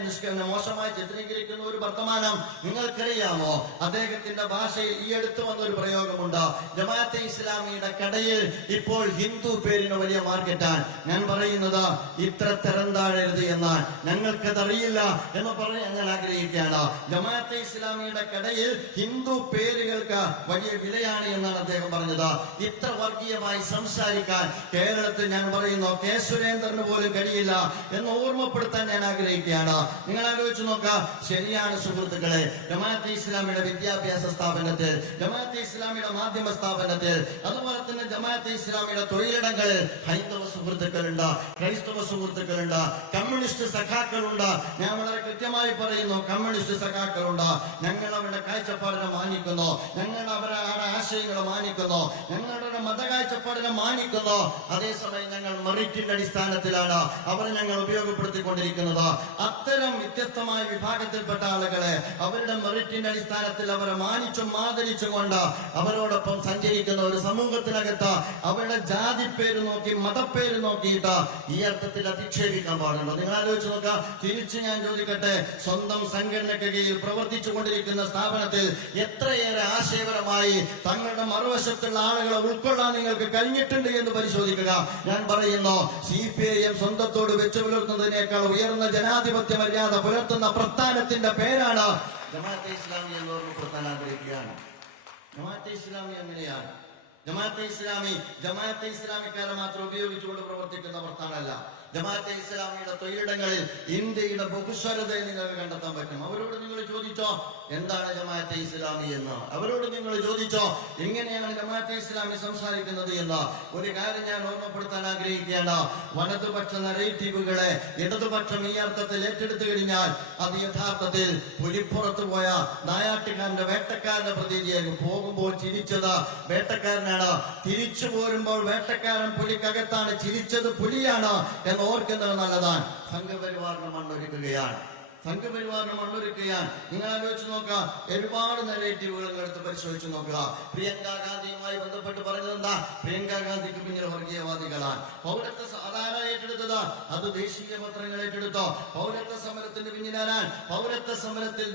മോശമായി ചിത്രീകരിക്കുന്ന ഒരു വർത്തമാനം? നിങ്ങൾക്കറിയാമോ അദ്ദേഹത്തിന്റെ ഭാഷയിൽ ഈ അടുത്ത് വന്നൊരു പ്രയോഗമുണ്ട്, ജമാഅത്തെ ഇസ്ലാമിയുടെ കടയിൽ ഇപ്പോൾ ഹിന്ദു പേരിന് വലിയ മാർക്കറ്റാണ്. ഞാൻ പറയുന്നത് ഇത്ര തരം താഴരുത് എന്നാൽ ഞങ്ങൾക്കതറിയില്ല എന്ന് പറയാൻ ഞാൻ ആഗ്രഹിക്കുകയാണ്. ജമാഅത്തെ ഇസ്ലാമിയുടെ കടയിൽ ഹിന്ദു പേരുകൾക്ക് വലിയ വിലയാണ് എന്നാണ് അദ്ദേഹം പറഞ്ഞത്. ഇത്ര വർഗീയമായി സംസാരിക്കാൻ കേരളത്തിൽ ഞാൻ പറയുന്നു കെ സുരേന്ദ്രന് പോലും കഴിയില്ല എന്ന് ഓർമ്മപ്പെടുത്താൻ ഞാൻ ആഗ്രഹിക്കുകയാണ്. നിങ്ങൾ ആലോചിച്ച് നോക്കുക, ശരിയാണ് സുഹൃത്തുക്കളെ, ജമാഅത്തെ ഇസ്ലാമിയുടെ വിദ്യാഭ്യാസ സ്ഥാപനത്തിൽ, ജമാഅത്തെ ഇസ്ലാമിയുടെ മാധ്യമ സ്ഥാപനത്തിൽ, അതുപോലെ തന്നെ ജമാഅത്തെ ഇസ്ലാമിയുടെ തൊഴിലിടങ്ങളിൽ ഹൈന്ദവ സുഹൃത്തുക്കളുണ്ട്, ക്രൈസ്തവ സുഹൃത്തുക്കളുണ്ട്, കമ്മ്യൂണിസ്റ്റ് സഖാക്കളുണ്ട്. ഞാൻ വളരെ കൃത്യമായി പറയുന്നു, കമ്മ്യൂണിസ്റ്റ് സഖാക്കളുണ്ട്. ഞങ്ങൾ അവരുടെ കാഴ്ചപ്പാടിനെ മാനിക്കുന്നു, ഞങ്ങൾ അവരുടെ ആശയങ്ങളെ മാനിക്കുന്നു, ഞങ്ങളുടെ മതകാഴ്ചപ്പാടിനെ മാനിക്കുന്നു. അതേസമയം ഞങ്ങൾ മെറിറ്റിന്റെ അടിസ്ഥാനത്തിലാണ് അവരെ ഞങ്ങൾ ഉപയോഗപ്പെടുത്തിക്കൊണ്ടിരിക്കുന്നത്. അത്തരം വ്യത്യസ്തമായ വിഭാഗത്തിൽപ്പെട്ട ആളുകളെ അവരുടെ മെറിറ്റിന്റെ അടിസ്ഥാനത്തിൽ അവരെ മാനിച്ചും ആദരിച്ചും കൊണ്ട് അവരോടൊപ്പം സഞ്ചരിക്കുന്ന ഒരു സമൂഹത്തിനകത്ത് അവരുടെ ജാതി പേര് നോക്കി മതപ്പേര് നോക്കിയിട്ട് ഈ അർത്ഥത്തിൽ അധിക്ഷേപിക്കാൻ പാടുണ്ടോ? നിങ്ങൾ ആലോചിച്ച് നോക്കുക. തിരിച്ച് ഞാൻ ചോദിക്കട്ടെ, സ്വന്തം സംഘടനയ്ക്ക് കീഴിൽ പ്രവർത്തിച്ചു കൊണ്ടിരിക്കുന്ന സ്ഥാപനത്തിൽ എത്രയേറെ ആശയപരമായി തങ്ങളുടെ മറുവശത്തുള്ള ആളുകളെ ഉൾക്കൊള്ളാൻ നിങ്ങൾക്ക് കഴിഞ്ഞിട്ടുണ്ട് എന്ന് പരിശോധിക്കുക. ഞാൻ പറയുന്നു, CPIM സ്വന്തത്തോട് വെച്ചു പുലർത്തുന്നതിനേക്കാൾ ഉയർന്ന ജനാധിപത്യ മര്യാദ പുലർത്തുന്ന പ്രസ്ഥാനത്തിന്റെ പേരാണ് ജമാഅത്തെ ഇസ്ലാമി എന്ന് ഓർമ്മപ്പെടുത്താൻ ആഗ്രഹിക്കുകയാണ്. ജമാഅത്തെ ഇസ്ലാമി എങ്ങനെയാണ്? ജമാഅത്തെ ഇസ്ലാമിക്കാരെ മാത്രം ഉപയോഗിച്ചുകൊണ്ട് പ്രവർത്തിക്കുന്ന പ്രസ്ഥാനമല്ല. ജമാഅത്തെ ഇസ്ലാമിയുടെ തൊഴിലിടങ്ങളിൽ ഇന്ത്യയുടെ ബഹുസ്വരതയെ നിങ്ങൾക്ക് കണ്ടെത്താൻ പറ്റും. അവരോട് നിങ്ങൾ ചോദിച്ചോ എന്താണ് ജമാഅത്തെ ഇസ്ലാമി എന്ന്, അവരോട് നിങ്ങൾ ചോദിച്ചോ എങ്ങനെയാണ് ജമാഅത്തെ ഇസ്ലാമി സംസാരിക്കുന്നത് എന്ന്. ഒരു കാര്യം ഞാൻ ഓർമ്മപ്പെടുത്താൻ ആഗ്രഹിക്കുകയാണ്, വലതുപക്ഷ നരേറ്റീവുകളെ ഇടതുപക്ഷം ഈ അർത്ഥത്തിൽ ഏറ്റെടുത്തു കഴിഞ്ഞാൽ അത് യഥാർത്ഥത്തിൽ പുലിപ്പുറത്ത് പോയ നായാട്ടുകാരന്റെ വേട്ടക്കാരന്റെ പ്രതീതിയായിരിക്കും. പോകുമ്പോൾ ചിരിച്ചത് വേട്ടക്കാരനാണ്, തിരിച്ചു പോരുമ്പോൾ വേട്ടക്കാരൻ പുലിക്കകത്താണ്, ചിരിച്ചത് പുലിയാണ് എന്ന് ഓർക്കുന്നത് നല്ലതാണ്. സംഘപരിവാറിന് മണ്ണൊരുക്കുകയാണ്. നിങ്ങൾ ആലോചിച്ച് നോക്കുക, ഒരുപാട് നെഗറ്റീവുകൾ എടുത്ത് പരിശോധിച്ച് നോക്കുക. പ്രിയങ്ക ഗാന്ധിയുമായി ബന്ധപ്പെട്ട് പറഞ്ഞത് എന്താ? പ്രിയങ്ക ഗാന്ധിക്ക് പിന്നിൽ വർഗീയവാദികളാണ്. പൗരത്വ അതാരാ ഏറ്റെടുത്തത്? അത് ദേശീയ പത്രങ്ങൾ ഏറ്റെടുത്തോ? പൗരത്വ സമരത്തിന് പിന്നിലാരാൻ? പൗരത്വ സമരത്തിൽ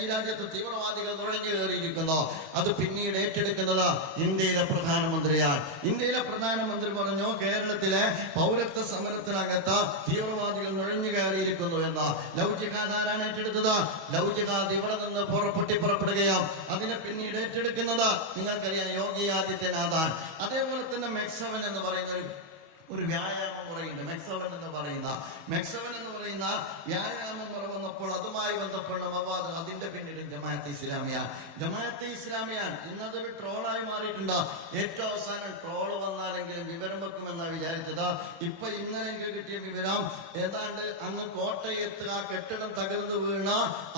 ഈ രാജ്യത്ത് തീവ്രവാദികൾ നുഴഞ്ഞു കയറിയിരിക്കുന്നു. അത് പിന്നീട് ഏറ്റെടുക്കുന്നത് ഇന്ത്യയിലെ പ്രധാനമന്ത്രിയാണ്. ഇന്ത്യയിലെ പ്രധാനമന്ത്രി പറഞ്ഞു, കേരളത്തിലെ പൗരത്വ സമരത്തിനകത്ത് തീവ്രവാദികൾ നുഴഞ്ഞു കയറിയിരിക്കുന്നു എന്ന്. ലവ് ജിഹാദ് ആരാണ് ഏറ്റെടുത്തത്? ലവ് ജിഹാദ് ഇവിടെ നിന്ന് പൊട്ടിപ്പുറപ്പെടുകയോ അതിനെ പിന്നീട് ഏറ്റെടുക്കുന്നത് നിങ്ങൾക്കറിയാം യോഗി ആദിത്യനാഥാണ്. അതേപോലെ തന്നെ മെക്സവൻ എന്ന് പറയുന്ന ഒരു വ്യായാമ മുറയുണ്ട്. മെക്സവൻ എന്ന് പറയുന്ന വ്യായാമ മുറ വന്നപ്പോൾ അതുമായി ബന്ധപ്പെട്ട മവാദം, അതിന്റെ പിന്നിലും ജമാഅത്തെ ഇസ്ലാമിയാണ്. ഇന്നതൊരു ട്രോളായി മാറിയിട്ടുണ്ട്. ഏറ്റവും അവസാനം ട്രോള് വന്നാലെങ്കിലും വിവരം വെക്കുമെന്നാണ് വിചാരിച്ചത്. ഇപ്പൊ ഇന്നലെ എനിക്ക് കിട്ടിയ വിവരം, ഏതാണ്ട് അങ്ങ് കോട്ടയത്ത് ആ കെട്ടിടം തകർന്നു വീണ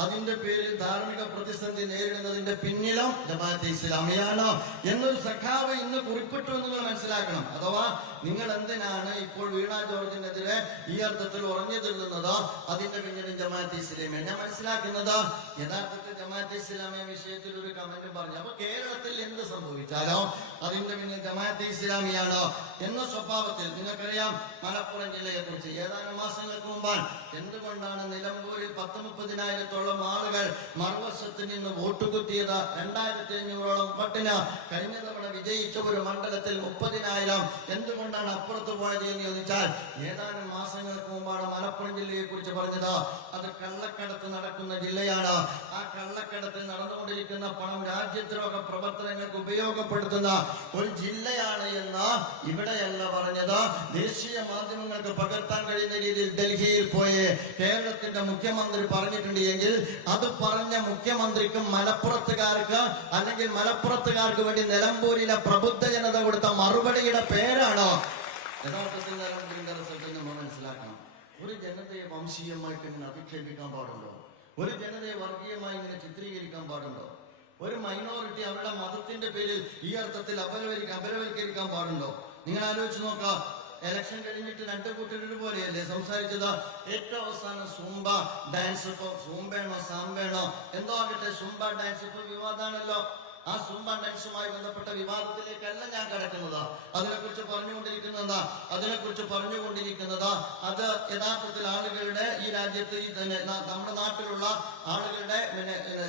അതിന്റെ പേരിൽ ധാർമ്മിക പ്രതിസന്ധി നേരിടുന്നതിന്റെ പിന്നിലും ജമാഅത്തെ ഇസ്ലാമിയാണ് എന്നൊരു സഖാവ് ഇന്ന് കുറിപ്പിട്ടു എന്ന് നിങ്ങൾ മനസ്സിലാക്കണം. അഥവാ നിങ്ങൾ എന്തിനാ എന്തിനാണ് ഇപ്പോൾ വീണ ജോർജിനെതിരെ ഈ അർത്ഥത്തിൽ ഉറഞ്ഞു തിന്നുന്നത്? അതിന്റെ പിന്നിലും ജമാഅത്തെ ഇസ്ലാമിയാണ്. ഞാൻ മനസ്സിലാക്കുന്നത് യഥാർത്ഥത്തിൽ ജമാഅത്തെ ഇസ്ലാമിയ വിഷയത്തിൽ ഒരു കമന്റ് പറഞ്ഞു. അപ്പൊ കേരളത്തിൽ എന്ത് സംഭവിച്ചാലോ അതിന്റെ പിന്നിൽ ജമാഅത്തെ ഇസ്ലാമിയാണ് എന്ന സ്വഭാവത്തിൽ. നിങ്ങൾക്കറിയാം മലപ്പുറം ജില്ലയെ കുറിച്ച് ഏതാനും മാസങ്ങൾക്ക് മുമ്പാണ് എന്തുകൊണ്ടാണ് നിലമ്പൂരിൽ 10-30,000 ആളുകൾ മറുവശത്ത് നിന്ന് വോട്ട് കുത്തിയത്? 2,500 വോട്ടിന് കഴിഞ്ഞ തവണ വിജയിച്ച ഒരു മണ്ഡലത്തിൽ 30,000 എന്തുകൊണ്ടാണ് അപ്പുറത്ത് പോയത് എന്ന് ചോദിച്ചാൽ ഏതാനും മാസങ്ങൾക്ക് മുമ്പാണ് മലപ്പുറം ജില്ലയെ കുറിച്ച് പറഞ്ഞത്. അത് കള്ളക്കടത്ത് നടക്കുന്ന ജില്ലയാണ്. ആ കള്ളക്കടത്തിൽ നടന്നുകൊണ്ടിരിക്കുന്ന പണം രാജ്യദ്രോഹ പ്രവർത്തനങ്ങൾക്ക് ഉപയോഗപ്പെടുത്തുന്ന ഒരു ജില്ലയാണ് എന്ന് ഇവിടെയല്ല പറഞ്ഞത്. ദേശീയ മാധ്യമങ്ങൾക്ക് പകർത്താൻ കഴിയുന്ന രീതിയിൽ ഡൽഹിയിൽ പോയി കേരളത്തിന്റെ മുഖ്യമന്ത്രി പറഞ്ഞിട്ടുണ്ട് എങ്കിൽ അത് പറഞ്ഞ മുഖ്യമന്ത്രിക്കും മലപ്പുറത്തുകാർക്ക് അല്ലെങ്കിൽ മലപ്പുറത്തുകാർക്ക് വേണ്ടി നിലമ്പൂരിലെ പ്രബുദ്ധ ജനത കൊടുത്ത മറുപടിയുടെ പേരാണ് യഥാർത്ഥത്തിൽ നിലമ്പൂരിന്റെ റിസൾട്ട്. നമ്മൾ മനസ്സിലാക്കണം, ഒരു ജനതയെ വംശീയമായിട്ട് ഇങ്ങനെ അധിക്ഷേപിക്കാൻ പാടുണ്ടോ? ഒരു ജനതയെ വർഗീയമായി ഇങ്ങനെ ചിത്രീകരിക്കാൻ പാടുണ്ടോ? ഒരു മൈനോറിറ്റി അവരുടെ മതത്തിന്റെ പേരിൽ ഈ അർത്ഥത്തിൽ അപരവൽക്കരിക്കാൻ പാടുണ്ടോ? നിങ്ങൾ ആലോചിച്ച് നോക്കാം. ഇലക്ഷൻ കഴിഞ്ഞിട്ട് 2 കൂട്ടർ പോലെയല്ലേ സംസാരിച്ചത്? ഏറ്റവും അവസാനം സൂംബ ഡാൻസ്, ഇപ്പൊ സൂംബയാണോ സാംബയാണോ എന്തോ ആകട്ടെ, സൂംബ ഡാൻസ് ഇപ്പൊ വിവാദമാണല്ലോ. ആ സൂംബ ഡാൻസുമായി ബന്ധപ്പെട്ട വിവാദത്തിലേക്കല്ല ഞാൻ കിടക്കുന്നത്. അതിനെക്കുറിച്ച് പറഞ്ഞുകൊണ്ടിരിക്കുന്നത് അത് യഥാർത്ഥത്തിൽ ആളുകളുടെ ഈ രാജ്യത്ത് നമ്മുടെ നാട്ടിലുള്ള ആളുകളുടെ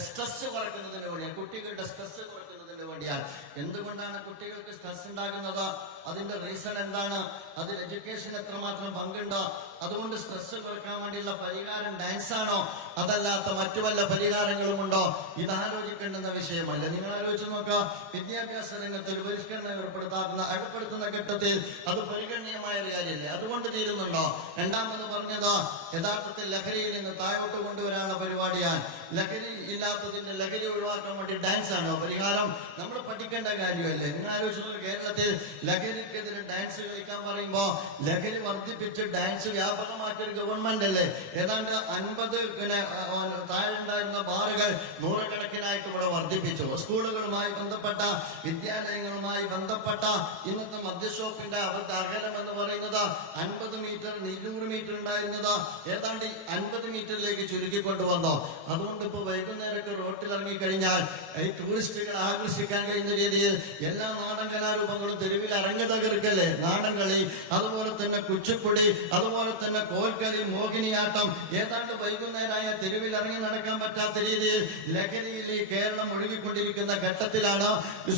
സ്ട്രെസ് കുറയ്ക്കുന്നതിന് വേണ്ടിയാണ്, കുട്ടികളുടെ സ്ട്രെസ് കുറയ്ക്കുന്നതിന് വേണ്ടിയാണ്. എന്തുകൊണ്ടാണ് കുട്ടികൾക്ക് സ്ട്രെസ് ഉണ്ടാകുന്നത്? അതിന്റെ റീസൺ എന്താണ്? അതിൽ എഡ്യൂക്കേഷൻ എത്രമാത്രം പങ്കുണ്ടോ? അതുകൊണ്ട് സ്ട്രെസ് കുറയ്ക്കാൻ വേണ്ടിയുള്ള പരിഹാരം ഡാൻസ് ആണോ? അതല്ലാത്ത മറ്റു വല്ല പരിഹാരങ്ങളും ഉണ്ടോ? ഇത് ആലോചിക്കേണ്ടുന്ന വിഷയമല്ല. നിങ്ങൾ ആലോചിച്ച് നോക്കുക, വിദ്യാഭ്യാസ രംഗത്ത് ഒരു പരിഷ്കരണം ഏർപ്പെടുത്തുന്ന ഘട്ടത്തിൽ അത് പരിഗണനീയമായ ഒരു കാര്യമല്ലേ? അതുകൊണ്ട് തീരുന്നുണ്ടോ? രണ്ടാമത് പറഞ്ഞത് യഥാർത്ഥത്തിൽ ലഹരിയിൽ നിന്ന് താഴോട്ട് കൊണ്ടുവരാനുള്ള പരിപാടിയാണ്. ലഹരി ഒഴിവാക്കാൻ വേണ്ടി ഡാൻസ് ആണോ പരിഹാരം? നമ്മൾ പഠിക്കേണ്ട കാര്യമല്ലേ? നിങ്ങൾ ആലോചിച്ചത് കേരളത്തിൽ ലഹരിക്കെതിരെ ഡാൻസ് കളിക്കാൻ പറയുമ്പോ ലഹരി വർദ്ധിപ്പിച്ച് ഡാൻസ് വ്യാപകമാക്കിയൊരു ഗവൺമെന്റ് അല്ലേ? ഏതാണ്ട് 50 താഴെയുണ്ടായിരുന്ന ബാറുകൾ 100കണക്കിനായിട്ട് ഇവിടെ വർദ്ധിപ്പിച്ചു. സ്കൂളുകളുമായി ബന്ധപ്പെട്ട വിദ്യാലയങ്ങളുമായി ബന്ധപ്പെട്ട ഇന്നത്തെ മദ്യഷോപ്പിന്റെ അകലം എന്ന് പറയുന്നത് 50 മീറ്റർ 200 മീറ്റർ ഉണ്ടായിരുന്നത് ഏതാണ്ട് 50 മീറ്ററിലേക്ക് ചുരുക്കിക്കൊണ്ടുവന്നോ. അതുകൊണ്ട് ഇപ്പൊ വൈകുന്നേരമൊക്കെ റോട്ടിൽ ഇറങ്ങിക്കഴിഞ്ഞാൽ ഈ ടൂറിസ്റ്റുകൾ ആകർഷിക്കാൻ കഴിയുന്ന രീതിയിൽ എല്ലാ നാടൻ കലാരൂപങ്ങളും തെരുവിൽ അരങ്ങ് തകർക്കല്ലേ? നാടൻ കളി, അതുപോലെ തന്നെ കുച്ചിപ്പുടി, അതുപോലെ തന്നെ കോൽക്കളി, മോഹിനിയാട്ടം, ഏതാണ്ട് വൈകുന്നേരമായ തെരുവിൽ ഇറങ്ങി നടക്കാൻ പറ്റാത്ത രീതിയിൽ ലഹരിയിൽ ഈ കേരളം ഒഴുകിക്കൊണ്ടിരിക്കുന്ന ഘട്ടത്തിലാണ്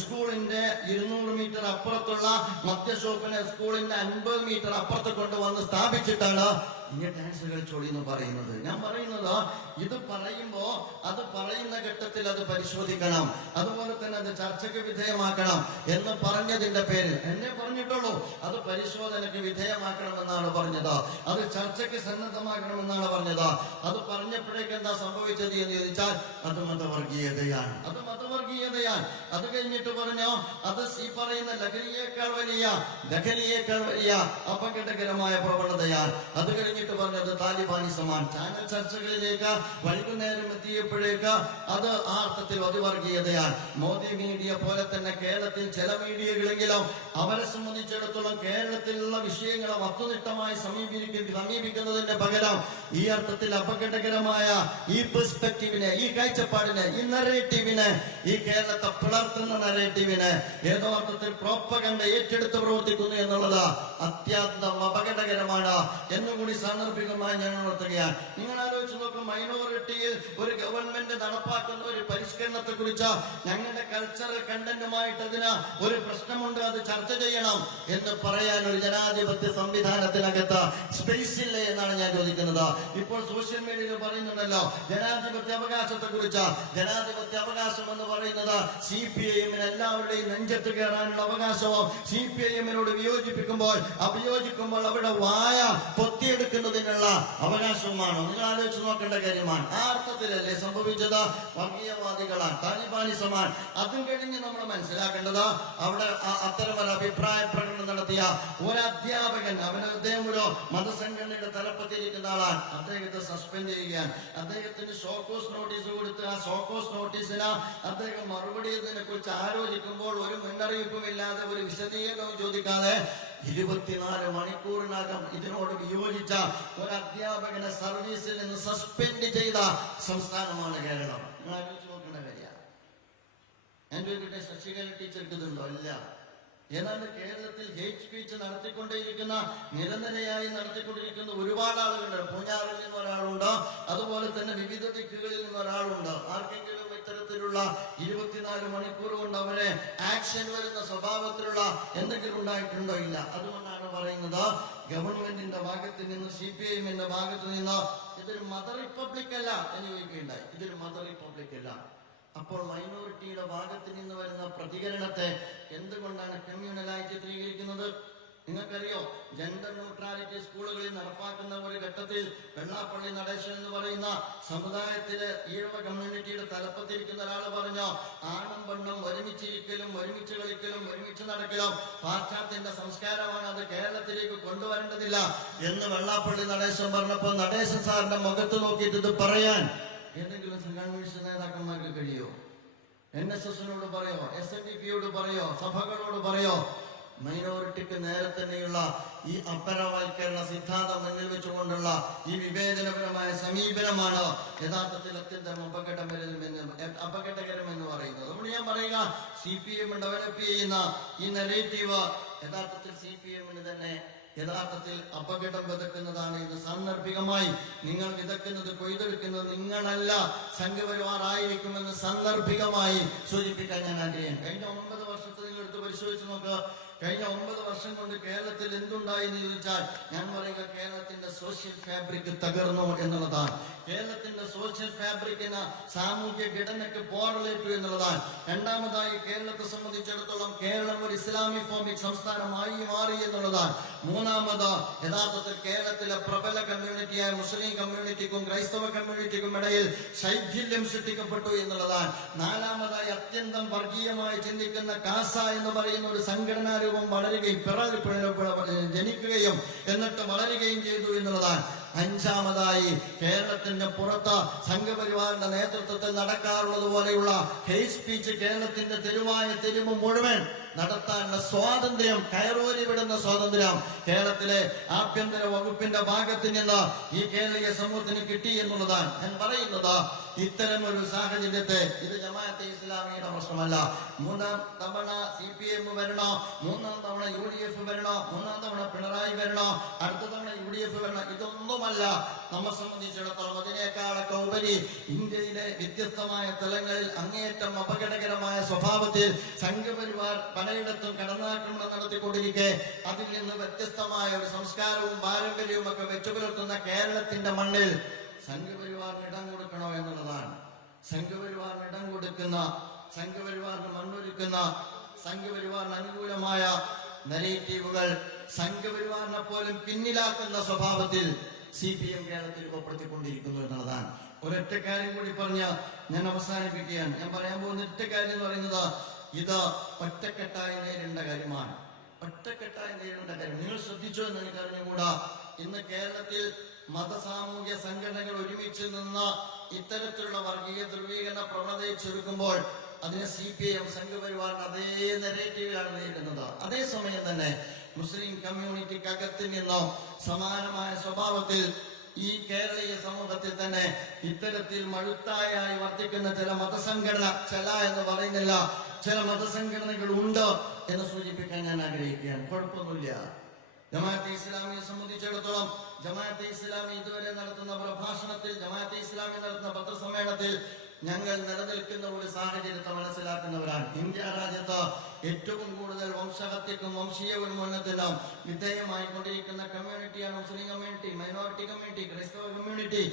സ്കൂളിന്റെ 200 മീറ്റർ അപ്പുറത്തുള്ള മദ്യഷോപ്പിനെ സ്കൂളിന്റെ 50 മീറ്റർ അപ്പുറത്ത് കൊണ്ടുവന്ന് സ്ഥാപിച്ചിട്ടാണ് ഇങ്ങനെ ഡാൻസ് കളിച്ചോളി എന്ന് പറയുന്നത്. ഞാൻ പറയുന്നത് ഇത് പറയുമ്പോ അത് പറയുന്ന ഘട്ടത്തിൽ അത് പരിശോധിക്കണം, അതുപോലെ തന്നെ അത് ചർച്ചയ്ക്ക് വിധേയമാക്കണം എന്ന് പറഞ്ഞതിന്റെ പേരിൽ എന്നെ പറഞ്ഞിട്ടുള്ളൂ. അത് പരിശോധനയ്ക്ക് വിധേയമാക്കണമെന്നാണ് പറഞ്ഞത്, അത് ചർച്ചയ്ക്ക് സന്നദ്ധമാക്കണമെന്നാണ് പറഞ്ഞത്. അത് പറഞ്ഞപ്പോഴേക്ക് എന്താ സംഭവിച്ചത് എന്ന് ചോദിച്ചാൽ അത് മതവർഗീയതയാണ്. അത് കഴിഞ്ഞിട്ട് പറഞ്ഞോ അത് ഈ പറയുന്ന ലഹരിയേക്കാൾ വലിയ അപകടകരമായ പ്രവണതയാണ്. അത് കഴിഞ്ഞിട്ട് പറഞ്ഞത് താലിബാനിസമാണ്. ചാനൽ ചർച്ചകളിലേക്ക് വൈകുന്നേരം എത്തിയപ്പോഴേക്ക് അത് ആ അർത്ഥത്തിൽ അതിവർഗീയതയാണ്. മോദി മീഡിയ പോലെ തന്നെ കേരളത്തിൽ ചില മീഡിയകളെങ്കിലും അവരെ സംബന്ധിച്ചിടത്തോളം കേരളത്തിലുള്ള വിഷയങ്ങളെ വസ്തുനിഷ്ഠമായി സമീപിക്കുന്നതിന്റെ പകരം ഈ അർത്ഥത്തിൽ അപകടകരമായ ഈ പെർസ്പെക്റ്റീവിനെ, ഈ കാഴ്ചപ്പാടിനെ, ഈ നരേറ്റീവിനെ, ഈ കേരളത്തെ പിളർത്തുന്ന നരേറ്റീവിനെ ഏതോ അർത്ഥത്തിൽ പ്രോപ്പഗണ്ട ഏറ്റെടുത്ത് പ്രവർത്തിക്കുന്നു എന്നുള്ളത് അത്യന്തം അപകടകരമാണ് എന്നുകൂടി സാന്ദർഭികമായി ഞാൻ ഉണർത്തുകയാണ്. നിങ്ങൾ ആലോചിച്ച് നോക്കും, മൈനോറിറ്റിയിൽ ഒരു ഗവൺമെന്റ് നടപ്പാക്കുന്ന ഒരു പരിഷ്കരണത്തെ കുറിച്ച് ഞങ്ങളുടെ കൾച്ചറൽ കണ്ടന്റുമായിട്ട് അതിന് ഒരു പ്രശ്നമുണ്ട്, അത് ചർച്ച ചെയ്യണം എന്ന് പറയാൻ ഒരു ജനാധിപത്യ സംവിധാനത്തിനകത്ത് സ്പേസ് ഇല്ലേ എന്നാണ് ഞാൻ ചോദിക്കുന്നത്. ഇപ്പോൾ സോഷ്യൽ മീഡിയയിൽ പറയുന്നുണ്ടല്ലോ ജനാധിപത്യ അവകാശത്തെ കുറിച്ച്. ജനാധിപത്യ അവകാശം എന്ന് പറയുന്നത് CPIM-ന് എല്ലാവരുടെയും നെഞ്ചത്ത് കയറാനുള്ള അവകാശവും CPIM-നോട് അഭിയോജിക്കുമ്പോൾ അവിടെ വായ പൊത്തിയെടുക്കുന്നതിനുള്ള അവകാശവുമാണ്. നിങ്ങൾ ആലോചിച്ച് നോക്കേണ്ട കാര്യമാണ്. ആ അർത്ഥത്തിലല്ലേ സംഭവിച്ചത്? വർഗീയവാദികളാണ്, താലിബാനിസമാണ്. അതും കഴിഞ്ഞ് നമ്മൾ മനസ്സിലാക്കേണ്ടത് അവിടെ അത്തരമൊരു അഭിപ്രായ പ്രകടനം നടത്തിയ ഒരു അധ്യാപകൻ, അദ്ദേഹം ഒരു മതസംഘടനയുടെ തലപ്പത്തിരിക്കുന്ന ആളാണ്, അദ്ദേഹത്തെ സസ്പെൻഡ് ചെയ്യുകയാണ്. അദ്ദേഹത്തിന് ഷോക്കോസ് നോട്ടീസ് കൊടുത്ത് ആ ഷോക്കോസ് നോട്ടീസിന് അദ്ദേഹം മറുപടി ഇതിനെ കുറിച്ച് ആലോചിക്കുമ്പോൾ ഒരു മുന്നറിയിപ്പും ഇല്ലാതെ, ഒരു വിശദീകരണവും ചോദിക്കാതെ 24 മണിക്കൂറിനകം ഇതിനോട് വിയോജിച്ച ഒരു അധ്യാപകനെ സർവീസിൽ നിന്ന് സസ്പെൻഡ് ചെയ്ത സംസ്ഥാനമാണ് കേരളം. നിങ്ങൾ ആലോചിച്ച് നോക്കേണ്ട കാര്യമാണ്. എൻ്റെ വീട്ടിലെ ശശികല ടീച്ചർക്ക് ഇതുണ്ടോ? ഇല്ല. ഏതാണ്ട് കേരളത്തിൽ ഹേറ്റ് സ്പീച്ച് നടത്തിക്കൊണ്ടേയിരിക്കുന്ന, നിരന്തരമായി നടത്തിക്കൊണ്ടിരിക്കുന്ന ഒരുപാട് ആളുകളുണ്ട്. പൂഞ്ഞാറിൽ നിന്ന് ഒരാളുണ്ട്, അതുപോലെ തന്നെ വിവിധ ദിക്കുകളിൽ നിന്ന് ഒരാളുണ്ട്. ആർക്കെങ്കിലും ഇത്തരത്തിലുള്ള 24 മണിക്കൂർ കൊണ്ട് അവരെ ആക്ഷൻ വരുന്ന സ്വഭാവത്തിലുള്ള എന്തെങ്കിലും ഉണ്ടായിട്ടുണ്ടോ? ഇല്ല. അതുകൊണ്ടാണ് പറയുന്നത്, ഗവൺമെന്റിന്റെ ഭാഗത്ത് നിന്ന്, CPIMന്റെ ഭാഗത്ത് നിന്ന് ഇതൊരു മത റിപ്പബ്ലിക് അല്ല എന്ന് ചോദിക്കുകയുണ്ടായി. ഇതൊരു മത റിപ്പബ്ലിക് അല്ല. അപ്പോൾ മൈനോറിറ്റിയുടെ ഭാഗത്ത് നിന്ന് വരുന്ന പ്രതികരണത്തെ എന്തുകൊണ്ടാണ് കമ്മ്യൂണലായി ചിത്രീകരിക്കുന്നത്? നിങ്ങൾക്കറിയോ, ജെൻഡർ ന്യൂട്രാലിറ്റി സ്കൂളുകളിൽ നടപ്പാക്കുന്ന ഒരു ഘട്ടത്തിൽ വെള്ളാപ്പള്ളി നടേശൻ എന്ന് പറയുന്ന സമുദായത്തിലെ ഈഴവ കമ്മ്യൂണിറ്റിയുടെ തലപ്പത്തിരിക്കുന്ന ഒരാൾ പറഞ്ഞു, ആണും പെണ്ണും ഒരുമിച്ചിരിക്കലും ഒരുമിച്ച് കളിക്കലും ഒരുമിച്ച് നടക്കലും പാശ്ചാത്യന്റെ സംസ്കാരമാണ്, അത് കേരളത്തിലേക്ക് കൊണ്ടുവരേണ്ടതില്ല എന്ന് വെള്ളാപ്പള്ളി നടേശൻ പറഞ്ഞപ്പോൾ നടേശൻ സാറിന്റെ മുഖത്ത് നോക്കിയിട്ട് ഇത് പറയാൻ ഏതെങ്കിലും കമ്മ്യൂണിസ്റ്റ് നേതാക്കന്മാർക്ക് കഴിയോ? NSSനോട് പറയോ? SNDPയോട് പറയോ? സഭകളോട് പറയോ? മൈനോറിറ്റിക്ക് നേരെ തന്നെയുള്ള ഈ അപരവൽക്കരണ സിദ്ധാന്തം മുന്നിൽ വെച്ചുകൊണ്ടുള്ള ഈ വിവേചനപരമായ സമീപനമാണ് യഥാർത്ഥത്തിൽ അത്യന്തം അപകടകരം എന്ന് പറയുന്നത്. അതുകൊണ്ട് ഞാൻ പറയുക, CPM ഡെവലപ്പ് ചെയ്യുന്ന ഈ നെഗറ്റീവ് യഥാർത്ഥത്തിൽ CPMന് തന്നെ യഥാർത്ഥത്തിൽ അപകടം വിതക്കുന്നതാണ്. ഇത് സാന്ദർഭികമായി നിങ്ങൾ വിതക്കുന്നത്, കൊയ്തെടുക്കുന്നത് നിങ്ങളല്ല, സംഘപരിവാർ ആയിരിക്കുമെന്ന് സാന്ദർഭികമായി സൂചിപ്പിക്കാൻ ഞാൻ ആഗ്രഹിക്കുന്നു. കഴിഞ്ഞ 9 വർഷത്തെ നിങ്ങൾ എടുത്ത് പരിശോധിച്ച് നോക്കുക. കഴിഞ്ഞ 9 വർഷം കൊണ്ട് കേരളത്തിൽ എന്തുണ്ടായി എന്ന് ചോദിച്ചാൽ ഞാൻ പറയുക, കേരളത്തിന്റെ സോഷ്യൽ ഫാബ്രിക് തകർന്നു എന്നുള്ളതാണ്. കേരളത്തിന്റെ സോഷ്യൽ ഫാബ്രിക്കിന്, സാമൂഹ്യ ഘടനയ്ക്ക് പോറലേറ്റു എന്നുള്ളതാണ്. രണ്ടാമതായി, കേരളത്തെ സംബന്ധിച്ചിടത്തോളം കേരളം ഒരു ഇസ്ലാമിക് ഫോമിക് സംസ്ഥാനമായി മാറി എന്നുള്ളതാണ്. മൂന്നാമത്, യഥാർത്ഥത്തിൽ കേരളത്തിലെ പ്രബല കമ്മ്യൂണിറ്റിയായ മുസ്ലിം കമ്മ്യൂണിറ്റിക്കും ക്രൈസ്തവ കമ്മ്യൂണിറ്റിക്കും ഇടയിൽ ശൈഥില്യം സൃഷ്ടിക്കപ്പെട്ടു എന്നുള്ളതാണ്. നാലാമതായി, അത്യന്തം വർഗീയമായി ചിന്തിക്കുന്ന കാസ എന്ന് പറയുന്ന ഒരു സംഘടനാ രൂപം വളരുകയും ജനിക്കുകയും എന്നിട്ട് വളരുകയും ചെയ്തു എന്നുള്ളതാണ്. അഞ്ചാമതായി, കേരളത്തിന്റെ പുറത്ത് സംഘപരിവാറിന്റെ നേതൃത്വത്തിൽ നടക്കാറുള്ളത് പോലെയുള്ള ഹെയ്റ്റ് സ്പീച്ച് കേരളത്തിന്റെ തെരുവ് മുഴുവൻ നടത്താനുള്ള സ്വാതന്ത്ര്യം, കയറൂരി വിടുന്ന സ്വാതന്ത്ര്യം കേരളത്തിലെ ആഭ്യന്തര വകുപ്പിന്റെ ഭാഗത്ത് നിന്ന് ഈ കേരളീയ സമൂഹത്തിന് കിട്ടി എന്നുള്ളതാണ്. ഞാൻ പറയുന്നത്, ഇത്തരം ഒരു സാഹചര്യത്തെ, ഇത് ജമാഅത്തെ ഇസ്ലാമിയുടെ പ്രശ്നമല്ല. 3ാം തവണ CPM വരണോ, 3ാം തവണ UDF വരണോ, 3ാം തവണ പിണറായി വരണോ, അടുത്ത തവണ UDF വരണോ, ഇതൊന്നുമല്ല നമ്മെ സംബന്ധിച്ചിടത്തോളം. അതിനേക്കാളൊക്കെ ഉപരി ഇന്ത്യയിലെ വ്യത്യസ്തമായ തലങ്ങളിൽ അങ്ങേയറ്റം അപകടകരമായ സ്വഭാവത്തിൽ സംഘപരിവാർ പലയിടത്തും കടന്നാക്രമണം നടത്തിക്കൊണ്ടിരിക്കെ അതിൽ നിന്ന് വ്യത്യസ്തമായ ഒരു സംസ്കാരവും പാരമ്പര്യവും ഒക്കെ വെച്ചുപുലർത്തുന്ന കേരളത്തിന്റെ മണ്ണിൽ സംഘപരിവാറിന് ഇടം കൊടുക്കണോ എന്നുള്ളതാണ്. സംഘപരിവാറിന് ഇടം കൊടുക്കുന്ന, സംഘപരിവാറിന് മണ്ണൊരുക്കുന്ന, സംഘപരിവാറിന് അനുകൂലമായ നെഗറ്റീവുകൾ സംഘപരിവാറിനെ പോലും പിന്നിലാക്കുന്ന സ്വഭാവത്തിൽ CPM കേരളത്തിൽ രൂപപ്പെടുത്തിക്കൊണ്ടിരിക്കുന്നു എന്നുള്ളതാണ്. ഒരൊറ്റ കാര്യം കൂടി പറഞ്ഞ് ഞാൻ അവസാനിപ്പിക്കുകയാണ്. ഞാൻ പറയാൻ പോകുന്ന ഒറ്റ കാര്യം എന്ന് പറയുന്നത്, ഇത് ഒറ്റക്കെട്ടായി നേരിടേണ്ട കാര്യമാണ്. ഒറ്റക്കെട്ടായി നേരിടേണ്ട കാര്യം. നിങ്ങൾ ശ്രദ്ധിച്ചോ എന്ന് എനിക്ക് അറിഞ്ഞുകൂടാ, ഇന്ന് കേരളത്തിൽ മതസാമൂഹ്യ സംഘടനകൾ ഒരുമിച്ച് നിന്ന് ഇത്തരത്തിലുള്ള വർഗീയ ധ്രുവീകരണ പ്രവണതയെ ചുരുക്കുമ്പോൾ അതിനെ CPM സംഘപരിവാറിന് അതേ നെഗറ്റീവിലാണ് നേരിടുന്നത്. അതേസമയം തന്നെ മുസ്ലിം കമ്മ്യൂണിറ്റിക്കകത്ത് നിന്നോ സമാനമായ സ്വഭാവത്തിൽ ഈ കേരളീയ സമൂഹത്തിൽ തന്നെ ഇത്തരത്തിൽ മഴുത്തായി വർത്തിക്കുന്ന ചില മതസംഘടന, ചില എന്ന് പറയുന്നില്ല, ചില മതസംഘടനകൾ ഉണ്ട് എന്ന് സൂചിപ്പിക്കാൻ ഞാൻ ആഗ്രഹിക്കുകയാണ്. കുഴപ്പമൊന്നുമില്ല. ജമാഅത്തെ ഇസ്ലാമിയെ സംബന്ധിച്ചിടത്തോളം ജമാഅത്തെ ഇസ്ലാമി ഇതുവരെ നടത്തുന്ന പ്രഭാഷണത്തിൽ, ജമാഅത്തെ ഇസ്ലാമി നടത്തുന്ന പത്രസമ്മേളനത്തിൽ ഞങ്ങൾ നിലനിൽക്കുന്ന ഒരു സാഹചര്യത്തെ മനസ്സിലാക്കുന്നവരാണ്. ഇന്ത്യ രാജ്യത്ത് ഏറ്റവും കൂടുതൽ വംശഹത്യക്കും വംശീയ ഉന്മൂലനത്തിനും വിധേയമായി കൊണ്ടിരിക്കുന്ന കമ്മ്യൂണിറ്റിയാണ് മുസ്ലിം കമ്മ്യൂണിറ്റി, മൈനോറിറ്റി കമ്മ്യൂണിറ്റി, ക്രൈസ്തവ കമ്മ്യൂണിറ്റി,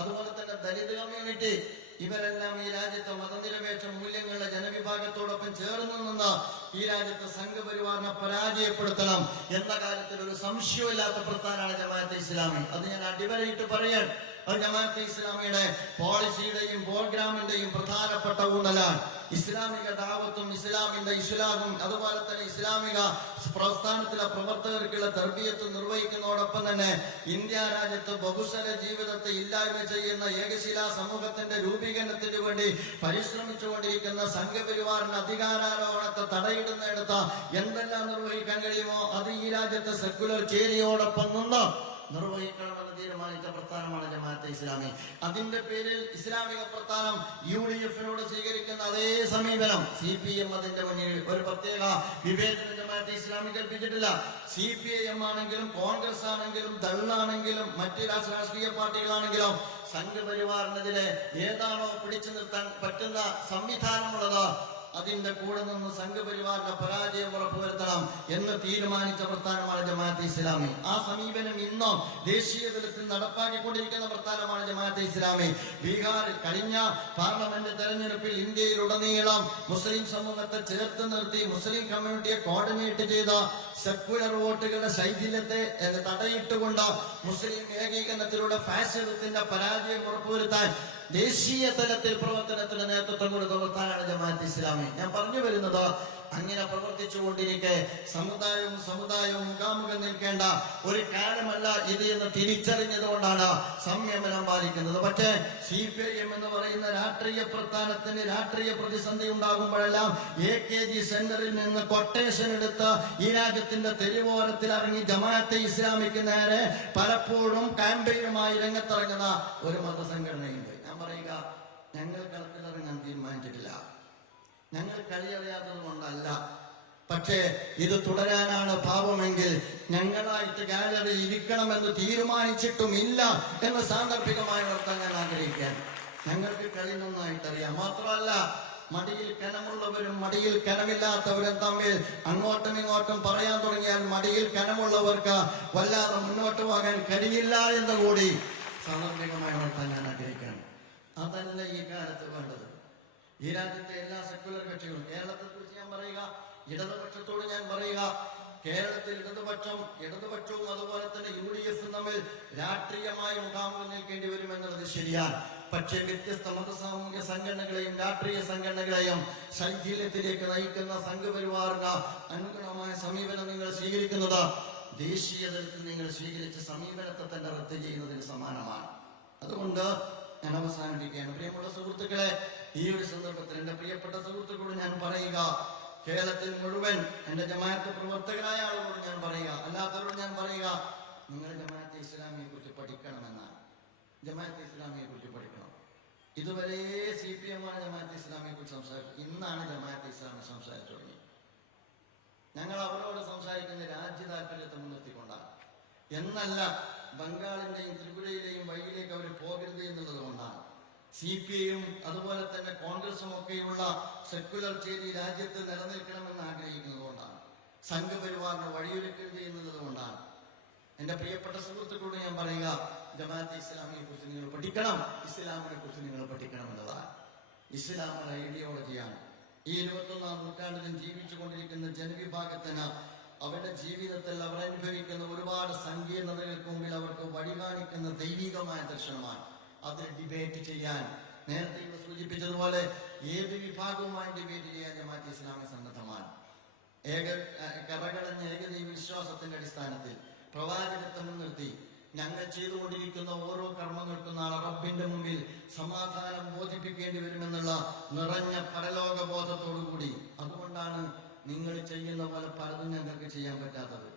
അതുപോലെ തന്നെ ദലിത് കമ്മ്യൂണിറ്റി. ഇവരെല്ലാം ഈ രാജ്യത്തെ മതനിരപേക്ഷ മൂല്യങ്ങളുടെ ജനവിഭാഗത്തോടൊപ്പം ചേർന്ന് നിന്ന് ഈ രാജ്യത്തെ സംഘപരിവാറിനെ പരാജയപ്പെടുത്തണം എന്ന കാര്യത്തിൽ ഒരു സംശയമില്ലാത്ത പ്രസ്ഥാനമാണ് ജമാഅത്തെ ഇസ്ലാമി. അത് ഞാൻ അടിവരയിട്ട് പറയാൻ. അത് ജമാഅത്തെ ഇസ്ലാമിയുടെ പോളിസിയുടെയും പ്രോഗ്രാമിന്റെയും പ്രധാനപ്പെട്ട ഊന്നലാണ്. ഇസ്ലാമിക ദാവത്തും ഇസ്ലാമിന്റെ ഇസ്ലാമും അതുപോലെ തന്നെ ഇസ്ലാമിക പ്രസ്ഥാനത്തിലെ പ്രവർത്തകർക്കുള്ള തർബിയത്ത് നിർവഹിക്കുന്നതോടൊപ്പം തന്നെ ഇന്ത്യ രാജ്യത്ത് ബഹുസ്വര ജീവിതത്തെ ഇല്ലായ്മ ചെയ്യുന്ന ഏകശിലാ സമൂഹത്തിന്റെ രൂപീകരണത്തിന് വേണ്ടി പരിശ്രമിച്ചുകൊണ്ടിരിക്കുന്ന സംഘപരിവാറിന് അധികാരാരോഹണത്തെ തടയിടുന്നിടത്ത് എന്തെല്ലാം നിർവഹിക്കാൻ കഴിയുമോ അത് ഈ രാജ്യത്തെ സെക്കുലർ ചേരിയോടൊപ്പം നിന്ന് നിർവഹിക്കണമെന്ന് തീരുമാനിച്ച പ്രസ്ഥാനമാണ് ജമാഅത്തെ ഇസ്ലാമി. അതിന്റെ പേരിൽ ഇസ്ലാമിക പ്രസ്ഥാനം UDF-നോട് സ്വീകരിക്കുന്ന അതേ സമീപനം CPM അതിന്റെ മുന്നിൽ ഒരു പ്രത്യേക വിവേചനം ജമാഅത്തെ ഇസ്ലാമി കൽപ്പിച്ചിട്ടില്ല. CPIM ആണെങ്കിലും കോൺഗ്രസ് ആണെങ്കിലും ദള്ളാണെങ്കിലും മറ്റ് രാഷ്ട്രീയ പാർട്ടികളാണെങ്കിലും സംഘപരിവാറിനെതിരെ ഏതാണോ പിടിച്ചു നിർത്താൻ പറ്റുന്ന സംവിധാനമുള്ളത് അതിന്റെ കൂടെ നിന്ന് സംഘപരിവാറിന്റെ പരാജയം ഉറപ്പുവരുത്തണം എന്ന് തീരുമാനിച്ച പ്രസ്ഥാനമാണ് ജമാഅത്തെ ഇസ്ലാമി. ആ സമീപനം ഇന്നും ദേശീയ തലത്തിൽ നടപ്പാക്കിക്കൊണ്ടിരിക്കുന്ന പ്രസ്ഥാനമാണ് ജമാഅത്തെ ഇസ്ലാമി. ബീഹാറിൽ കഴിഞ്ഞ പാർലമെന്റ് തെരഞ്ഞെടുപ്പിൽ ഇന്ത്യയിലുടനീളം മുസ്ലിം സമൂഹത്തെ ചേർത്ത് നിർത്തി മുസ്ലിം കമ്മ്യൂണിറ്റിയെ കോർഡിനേറ്റ് ചെയ്ത സെക്യുലർ വോട്ടുകളുടെ ശൈഥില്യത്തെ തടയിട്ടുകൊണ്ട് മുസ്ലിം ഏകീകരണത്തിലൂടെ ഫാസിസത്തിന്റെ പരാജയം ഉറപ്പുവരുത്താൻ ദേശീയ തലത്തിൽ പ്രവർത്തനത്തിന് നേതൃത്വം കൊടുത്ത പ്രസ്ഥാനമാണ് ജമാഅത്തെ ഇസ്ലാമി. ഞാൻ പറഞ്ഞു വരുന്നത് അങ്ങനെ പ്രവർത്തിച്ചുകൊണ്ടിരിക്കെ സമുദായവും മുഖാമുഖം നിൽക്കേണ്ട ഒരു കാലമല്ല ഇത് എന്ന് തിരിച്ചറിഞ്ഞതുകൊണ്ടാണ് സംയമനം പാലിക്കുന്നത്. പക്ഷേ CPIM എന്ന് പറയുന്ന രാഷ്ട്രീയ പ്രസ്ഥാനത്തിന് രാഷ്ട്രീയ പ്രതിസന്ധി ഉണ്ടാകുമ്പോഴെല്ലാം AKG സെന്ററിൽ നിന്ന് കൊട്ടേഷൻ എടുത്ത് ഈ രാജ്യത്തിന്റെ തെരുവോരത്തിൽ ഇറങ്ങി ജമാഅത്തെ ഇസ്ലാമിക്ക് നേരെ പലപ്പോഴും ക്യാമ്പയിനുമായി രംഗത്തിറങ്ങുന്ന ഒരു മതസംഘടനയുണ്ട്. ഞാൻ പറയുക, ഞങ്ങൾ കളത്തിലിറങ്ങാൻ തീരുമാനിച്ചിട്ടില്ല. ഞങ്ങൾ കളിയറിയാത്തത് കൊണ്ടല്ല. പക്ഷേ ഇത് തുടരാനാണ് പാപമെങ്കിൽ ഞങ്ങളായിട്ട് ഗാലറിയിൽ ഇരിക്കണമെന്ന് തീരുമാനിച്ചിട്ടുമില്ല എന്ന് സാന്ദർഭികമായി ഉണർത്താൻ ഞാൻ ആഗ്രഹിക്കുകയാണ്. ഞങ്ങൾക്ക് കളി നന്നായിട്ടറിയാം. മാത്രമല്ല, മടിയിൽ കനമുള്ളവരും മടിയിൽ കനമില്ലാത്തവരും തമ്മിൽ അങ്ങോട്ടും ഇങ്ങോട്ടും പറയാൻ തുടങ്ങിയാൽ മടിയിൽ കനമുള്ളവർക്ക് വല്ലാതെ മുന്നോട്ട് പോകാൻ കഴിയില്ല എന്ന് കൂടി സാന്ദർഭികമായി ഉണർത്താൻ ഞാൻ ആഗ്രഹിക്കുകയാണ്. അതല്ല ഈ കാലത്ത് വേണ്ടത്. ഈ രാജ്യത്തെ എല്ലാ സെക്യുലർ കക്ഷികളും, കേരളത്തെ കുറിച്ച് ഞാൻ പറയുക, ഇടതുപക്ഷത്തോട് ഞാൻ പറയുക, കേരളത്തിൽ ഇടതുപക്ഷവും അതുപോലെ തന്നെ UDF തമ്മിൽ രാഷ്ട്രീയമായി മുഖാമുഖം നിൽക്കേണ്ടി വരുമെന്നുള്ളത് ശരിയാണ്. പക്ഷേ വ്യത്യസ്ത മതസാമൂഹ്യ സംഘടനകളെയും രാഷ്ട്രീയ സംഘടനകളെയും ശൈഥില്യത്തിലേക്ക് നയിക്കുന്ന സംഘപരിവാറിന് അനുഗുണമായ സമീപനം നിങ്ങൾ സ്വീകരിക്കുന്നത് ദേശീയ തലത്തിൽ നിങ്ങൾ സ്വീകരിച്ച സമീപനത്തെ തന്നെ റദ്ദ് ചെയ്യുന്നതിന് സമാനമാണ്. അതുകൊണ്ട് ഞാൻ അവസാനിപ്പിക്കുകയാണ്. പ്രിയമുള്ള സുഹൃത്തുക്കളെ, ഈ ഒരു സന്ദർഭത്തിൽ എന്റെ പ്രിയപ്പെട്ട സുഹൃത്തുക്കളോട് ഞാൻ പറയുക, കേരളത്തിൽ മുഴുവൻ എന്റെ ജമാഅത്ത് പ്രവർത്തകരായ ആളുകളോട് ഞാൻ പറയുക, അല്ലാത്തവരോട് ഞാൻ പറയുക, നിങ്ങൾ ജമാഅത്തെ ഇസ്ലാമിയെ കുറിച്ച് പഠിക്കണമെന്നാണ്. ജമാഅത്തെ ഇസ്ലാമിയെ കുറിച്ച് പഠിക്കണം. ഇതുവരെ CPM ആണ് ജമാഅത്തെ ഇസ്ലാമിയെ കുറിച്ച് സംസാരിച്ചു. ഇന്നാണ് ജമാഅത്തെ ഇസ്ലാമി സംസാരിച്ചു തുടങ്ങി. ഞങ്ങൾ അവരോട് സംസാരിക്കുന്ന രാജ്യ താല്പര്യത്തെ മുൻനിർത്തിക്കൊണ്ടാണ് എന്നല്ല, ബംഗാളിന്റെയും ത്രിപുരയിലെയും വഴിയിലേക്ക് അവർ പോകരുത് എന്നുള്ളത് കൊണ്ടാണ്. CPIയും അതുപോലെ തന്നെ കോൺഗ്രസും ഒക്കെയുള്ള സെക്യുലർ ചേരി രാജ്യത്ത് നിലനിൽക്കണമെന്ന് ആഗ്രഹിക്കുന്നത് കൊണ്ടാണ്. സംഘപരിവാറിന് വഴിയൊരുക്കരുത് എന്നുള്ളത് കൊണ്ടാണ്. എന്റെ പ്രിയപ്പെട്ട സുഹൃത്തുക്കളോട് ഞാൻ പറയുക, ജമാഅത്തെ ഇസ്ലാമിയെ കുറിച്ച് നിങ്ങൾ പഠിക്കണം, ഇസ്ലാമിനെ കുറിച്ച് നിങ്ങൾ പഠിക്കണം എന്നതാണ്. ഇസ്ലാം ഒരു ഐഡിയോളജിയാണ്. ഈ 21ാം നൂറ്റാണ്ടിലും ജീവിച്ചു കൊണ്ടിരിക്കുന്ന ജനവിഭാഗത്തിന് അവരുടെ ജീവിതത്തിൽ അവർ അനുഭവിക്കുന്ന ഒരുപാട് സങ്കീർണതകൾക്ക് മുമ്പിൽ അവർക്ക് വഴി കാണിക്കുന്ന ദൈവികമായ ദർശനമാണ്. അതിൽ ഡിബേറ്റ് ചെയ്യാൻ, നേരത്തെ ഇവിടെ സൂചിപ്പിച്ചതുപോലെ ഏത് വിഭാഗവുമായി ഡിബേറ്റ് ചെയ്യാൻ ജമാഅത്തെ ഇസ്ലാമി സന്നദ്ധമാണ്. കറകളഞ്ഞ ഏകദൈവ വിശ്വാസത്തിന്റെ അടിസ്ഥാനത്തിൽ പ്രവാചകത്തെ മുൻനിർത്തി ഞങ്ങൾ ചെയ്തുകൊണ്ടിരിക്കുന്ന ഓരോ കർമ്മങ്ങൾക്കും നാളെ റബ്ബിന്റെ മുമ്പിൽ സമാധാനം ബോധിപ്പിക്കേണ്ടി വരുമെന്നുള്ള നിറഞ്ഞ പരലോക ബോധത്തോടുകൂടി. അതുകൊണ്ടാണ് നിങ്ങൾ ചെയ്യുന്ന പോലെ പലതും ഞങ്ങൾക്ക് ചെയ്യാൻ പറ്റാത്തത്.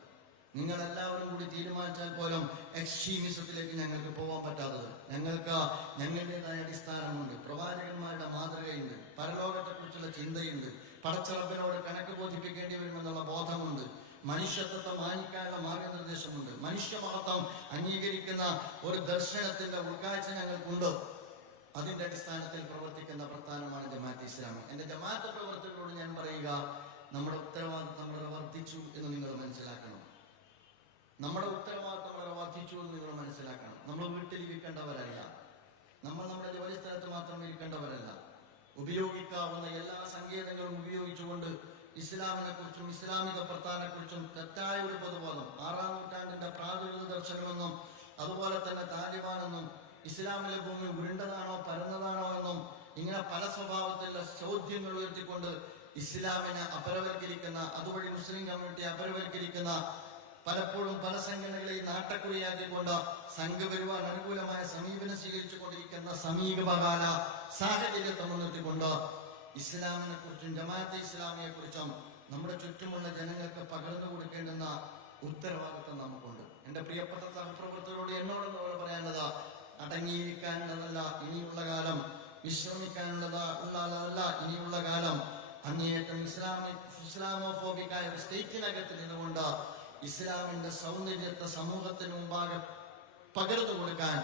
നിങ്ങൾ എല്ലാവരും കൂടി തീരുമാനിച്ചാൽ പോലും എക്സ്ട്രീമിസത്തിലേക്ക് ഞങ്ങൾക്ക് പോകാൻ പറ്റാത്തത്. ഞങ്ങൾക്ക് ഞങ്ങളുടേതായ അടിസ്ഥാനമുണ്ട്, പ്രവാചകന്മാരുടെ മാതൃകയുണ്ട്, പരലോകത്തെക്കുറിച്ചുള്ള ചിന്തയുണ്ട്, പടച്ചറബിനോട് കണക്ക് ബോധിപ്പിക്കേണ്ടി വരുമെന്നുള്ള ബോധമുണ്ട്, മനുഷ്യത്വത്തെ മാനിക്കാനുള്ള മാർഗനിർദ്ദേശമുണ്ട്, മനുഷ്യ മഹത്വം അംഗീകരിക്കുന്ന ഒരു ദർശനത്തിന്റെ ഉൾക്കാഴ്ച ഞങ്ങൾക്കുണ്ട്. അതിന്റെ അടിസ്ഥാനത്തിൽ പ്രവർത്തിക്കുന്ന പ്രസ്ഥാനമാണ് ജമാഅത്തെ ഇസ്ലാമി. എന്റെ ജമാഅത്ത് പ്രവർത്തകരോട് ഞാൻ പറയുക, നമ്മുടെ ഉത്തരവാദിത്തം വളരെ വർദ്ധിച്ചു എന്ന് നിങ്ങൾ മനസ്സിലാക്കണം. നമ്മുടെ ഉത്തരവാദിത്തം വളരെ വർദ്ധിച്ചു എന്ന് നിങ്ങൾ മനസ്സിലാക്കണം. നമ്മൾ വീട്ടിൽ ഇരിക്കേണ്ടവരല്ല, നമ്മൾ നമ്മുടെ ജോലി സ്ഥലത്ത് മാത്രം ഇരിക്കേണ്ടവരല്ല. ഉപയോഗിക്കാവുന്ന എല്ലാ സങ്കേതങ്ങളും ഉപയോഗിച്ചുകൊണ്ട് ഇസ്ലാമിനെ കുറിച്ചും ഇസ്ലാമിക പ്രസ്ഥാനെ കുറിച്ചും തെറ്റായ ഒരു പൊതുബോധം, 6ാം നൂറ്റാണ്ടിന്റെ പ്രാഥമിക ദർശനമെന്നും അതുപോലെ തന്നെ താലിബാനെന്നും ഇസ്ലാമിലെ ഭൂമി ഉരുണ്ടതാണോ പരന്നതാണോ എന്നും ഇങ്ങനെ പല സ്വഭാവത്തിലുള്ള ചോദ്യങ്ങൾ ഉയർത്തിക്കൊണ്ട് ഇസ്ലാമിനെ അപരവൽക്കരിക്കുന്ന, അതുവഴി മുസ്ലിം കമ്മ്യൂണിറ്റി അപരവൽക്കരിക്കുന്ന, പലപ്പോഴും പല സംഘടനകളെയും നാട്ടക്കുറിയാക്കിക്കൊണ്ട് സംഘപരിവാർ അനുകൂലമായ സമീപനം സ്വീകരിച്ചു കൊണ്ടിരിക്കുന്ന സമീപകാല സാഹചര്യത്തെ മുൻനിർത്തിക്കൊണ്ട് ഇസ്ലാമിനെ കുറിച്ചും ജമാഅത്തെ ഇസ്ലാമിയെ കുറിച്ചും നമ്മുടെ ചുറ്റുമുള്ള ജനങ്ങൾക്ക് പകർന്നു കൊടുക്കേണ്ടുന്ന ഉത്തരവാദിത്വം നമുക്കുണ്ട്. എന്റെ പ്രിയപ്പെട്ട സഹപ്രവർത്തകരോട് എന്നോടൊന്നും പറയാനുള്ളത്, അടങ്ങിയിരിക്കാനുള്ളതല്ല ഇനിയുള്ള കാലം, വിശ്രമിക്കാനുള്ളതല്ല ഇനിയുള്ള കാലം. അങ്ങേയറ്റം ഇസ്ലാമോഫോബിക്കായ ഒരു സ്റ്റേറ്റിനകത്ത് നിന്നുകൊണ്ട് ഇസ്ലാമിന്റെ സൗന്ദര്യത്തെ സമൂഹത്തിന് മുമ്പാകെ പകർന്നു കൊടുക്കാൻ,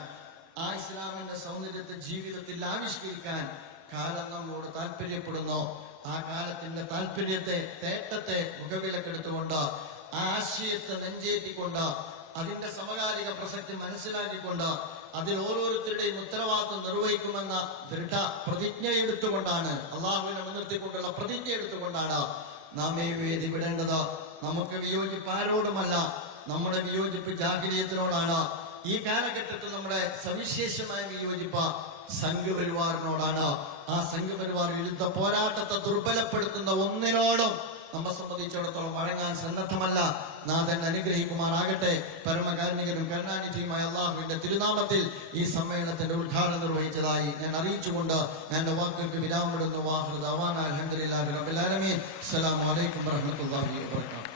ആ ഇസ്ലാമിന്റെ സൗന്ദര്യത്തെ ജീവിതത്തിൽ ആവിഷ്കരിക്കാൻ കാലം നമ്മോട് താല്പര്യപ്പെടുന്നു. ആ കാലത്തിന്റെ താല്പര്യത്തെ, തേട്ടത്തെ മുഖവിലക്കെടുത്തുകൊണ്ട്, ആ ആശയത്തെ നെഞ്ചേറ്റിക്കൊണ്ട്, അതിന്റെ സമകാലിക പ്രസക്തി മനസ്സിലാക്കിക്കൊണ്ട് അതിൽ ഓരോരുത്തരുടെയും ഉത്തരവാദിത്വം നിർവഹിക്കുമെന്ന ദൃഢ പ്രതിജ്ഞ എടുത്തുകൊണ്ടാണ്, അള്ളാഹുവിനെ മുൻനിർത്തിക്കൊണ്ടുള്ള പ്രതിജ്ഞ എടുത്തുകൊണ്ടാണ് നാം ഈ വേദി വിടേണ്ടത്. നമുക്ക് വിയോജിപ്പ് ആരോടുമല്ല, നമ്മുടെ വിയോജിപ്പ് ജാഹിലിയത്തിനോടാണ്. ഈ കാലഘട്ടത്തിൽ നമ്മുടെ സവിശേഷമായ വിയോജിപ്പ് സംഘപരിവാറിനോടാണ്. ആ സംഘപരിവാർ വിരുദ്ധ പോരാട്ടത്തെ ദുർബലപ്പെടുത്തുന്ന ഒന്നിനോടും നമ്മെ സംബന്ധിച്ചിടത്തോളം വഴങ്ങാൻ സന്നദ്ധമല്ല. നാഥൻ അനുഗ്രഹിക്കുമാറാകട്ടെ. പരമകാരുണികനും കരുണാനിധിയുമായ അള്ളാഹുവിന്റെ തിരുനാമത്തിൽ ഈ സമ്മേളനത്തിന്റെ ഉദ്ഘാടനം നിർവഹിച്ചതായി ഞാൻ അറിയിച്ചുകൊണ്ട് എന്റെ വാക്കുകൾക്ക് വിരാമമിടുന്നു. വാഹൃദ അൽഹംദുലില്ലാഹി റബ്ബിൽ ആലമീൻ. അസ്സലാമു അലൈക്കും വറഹ്മത്തുള്ളാഹി വബറകാതുഹു.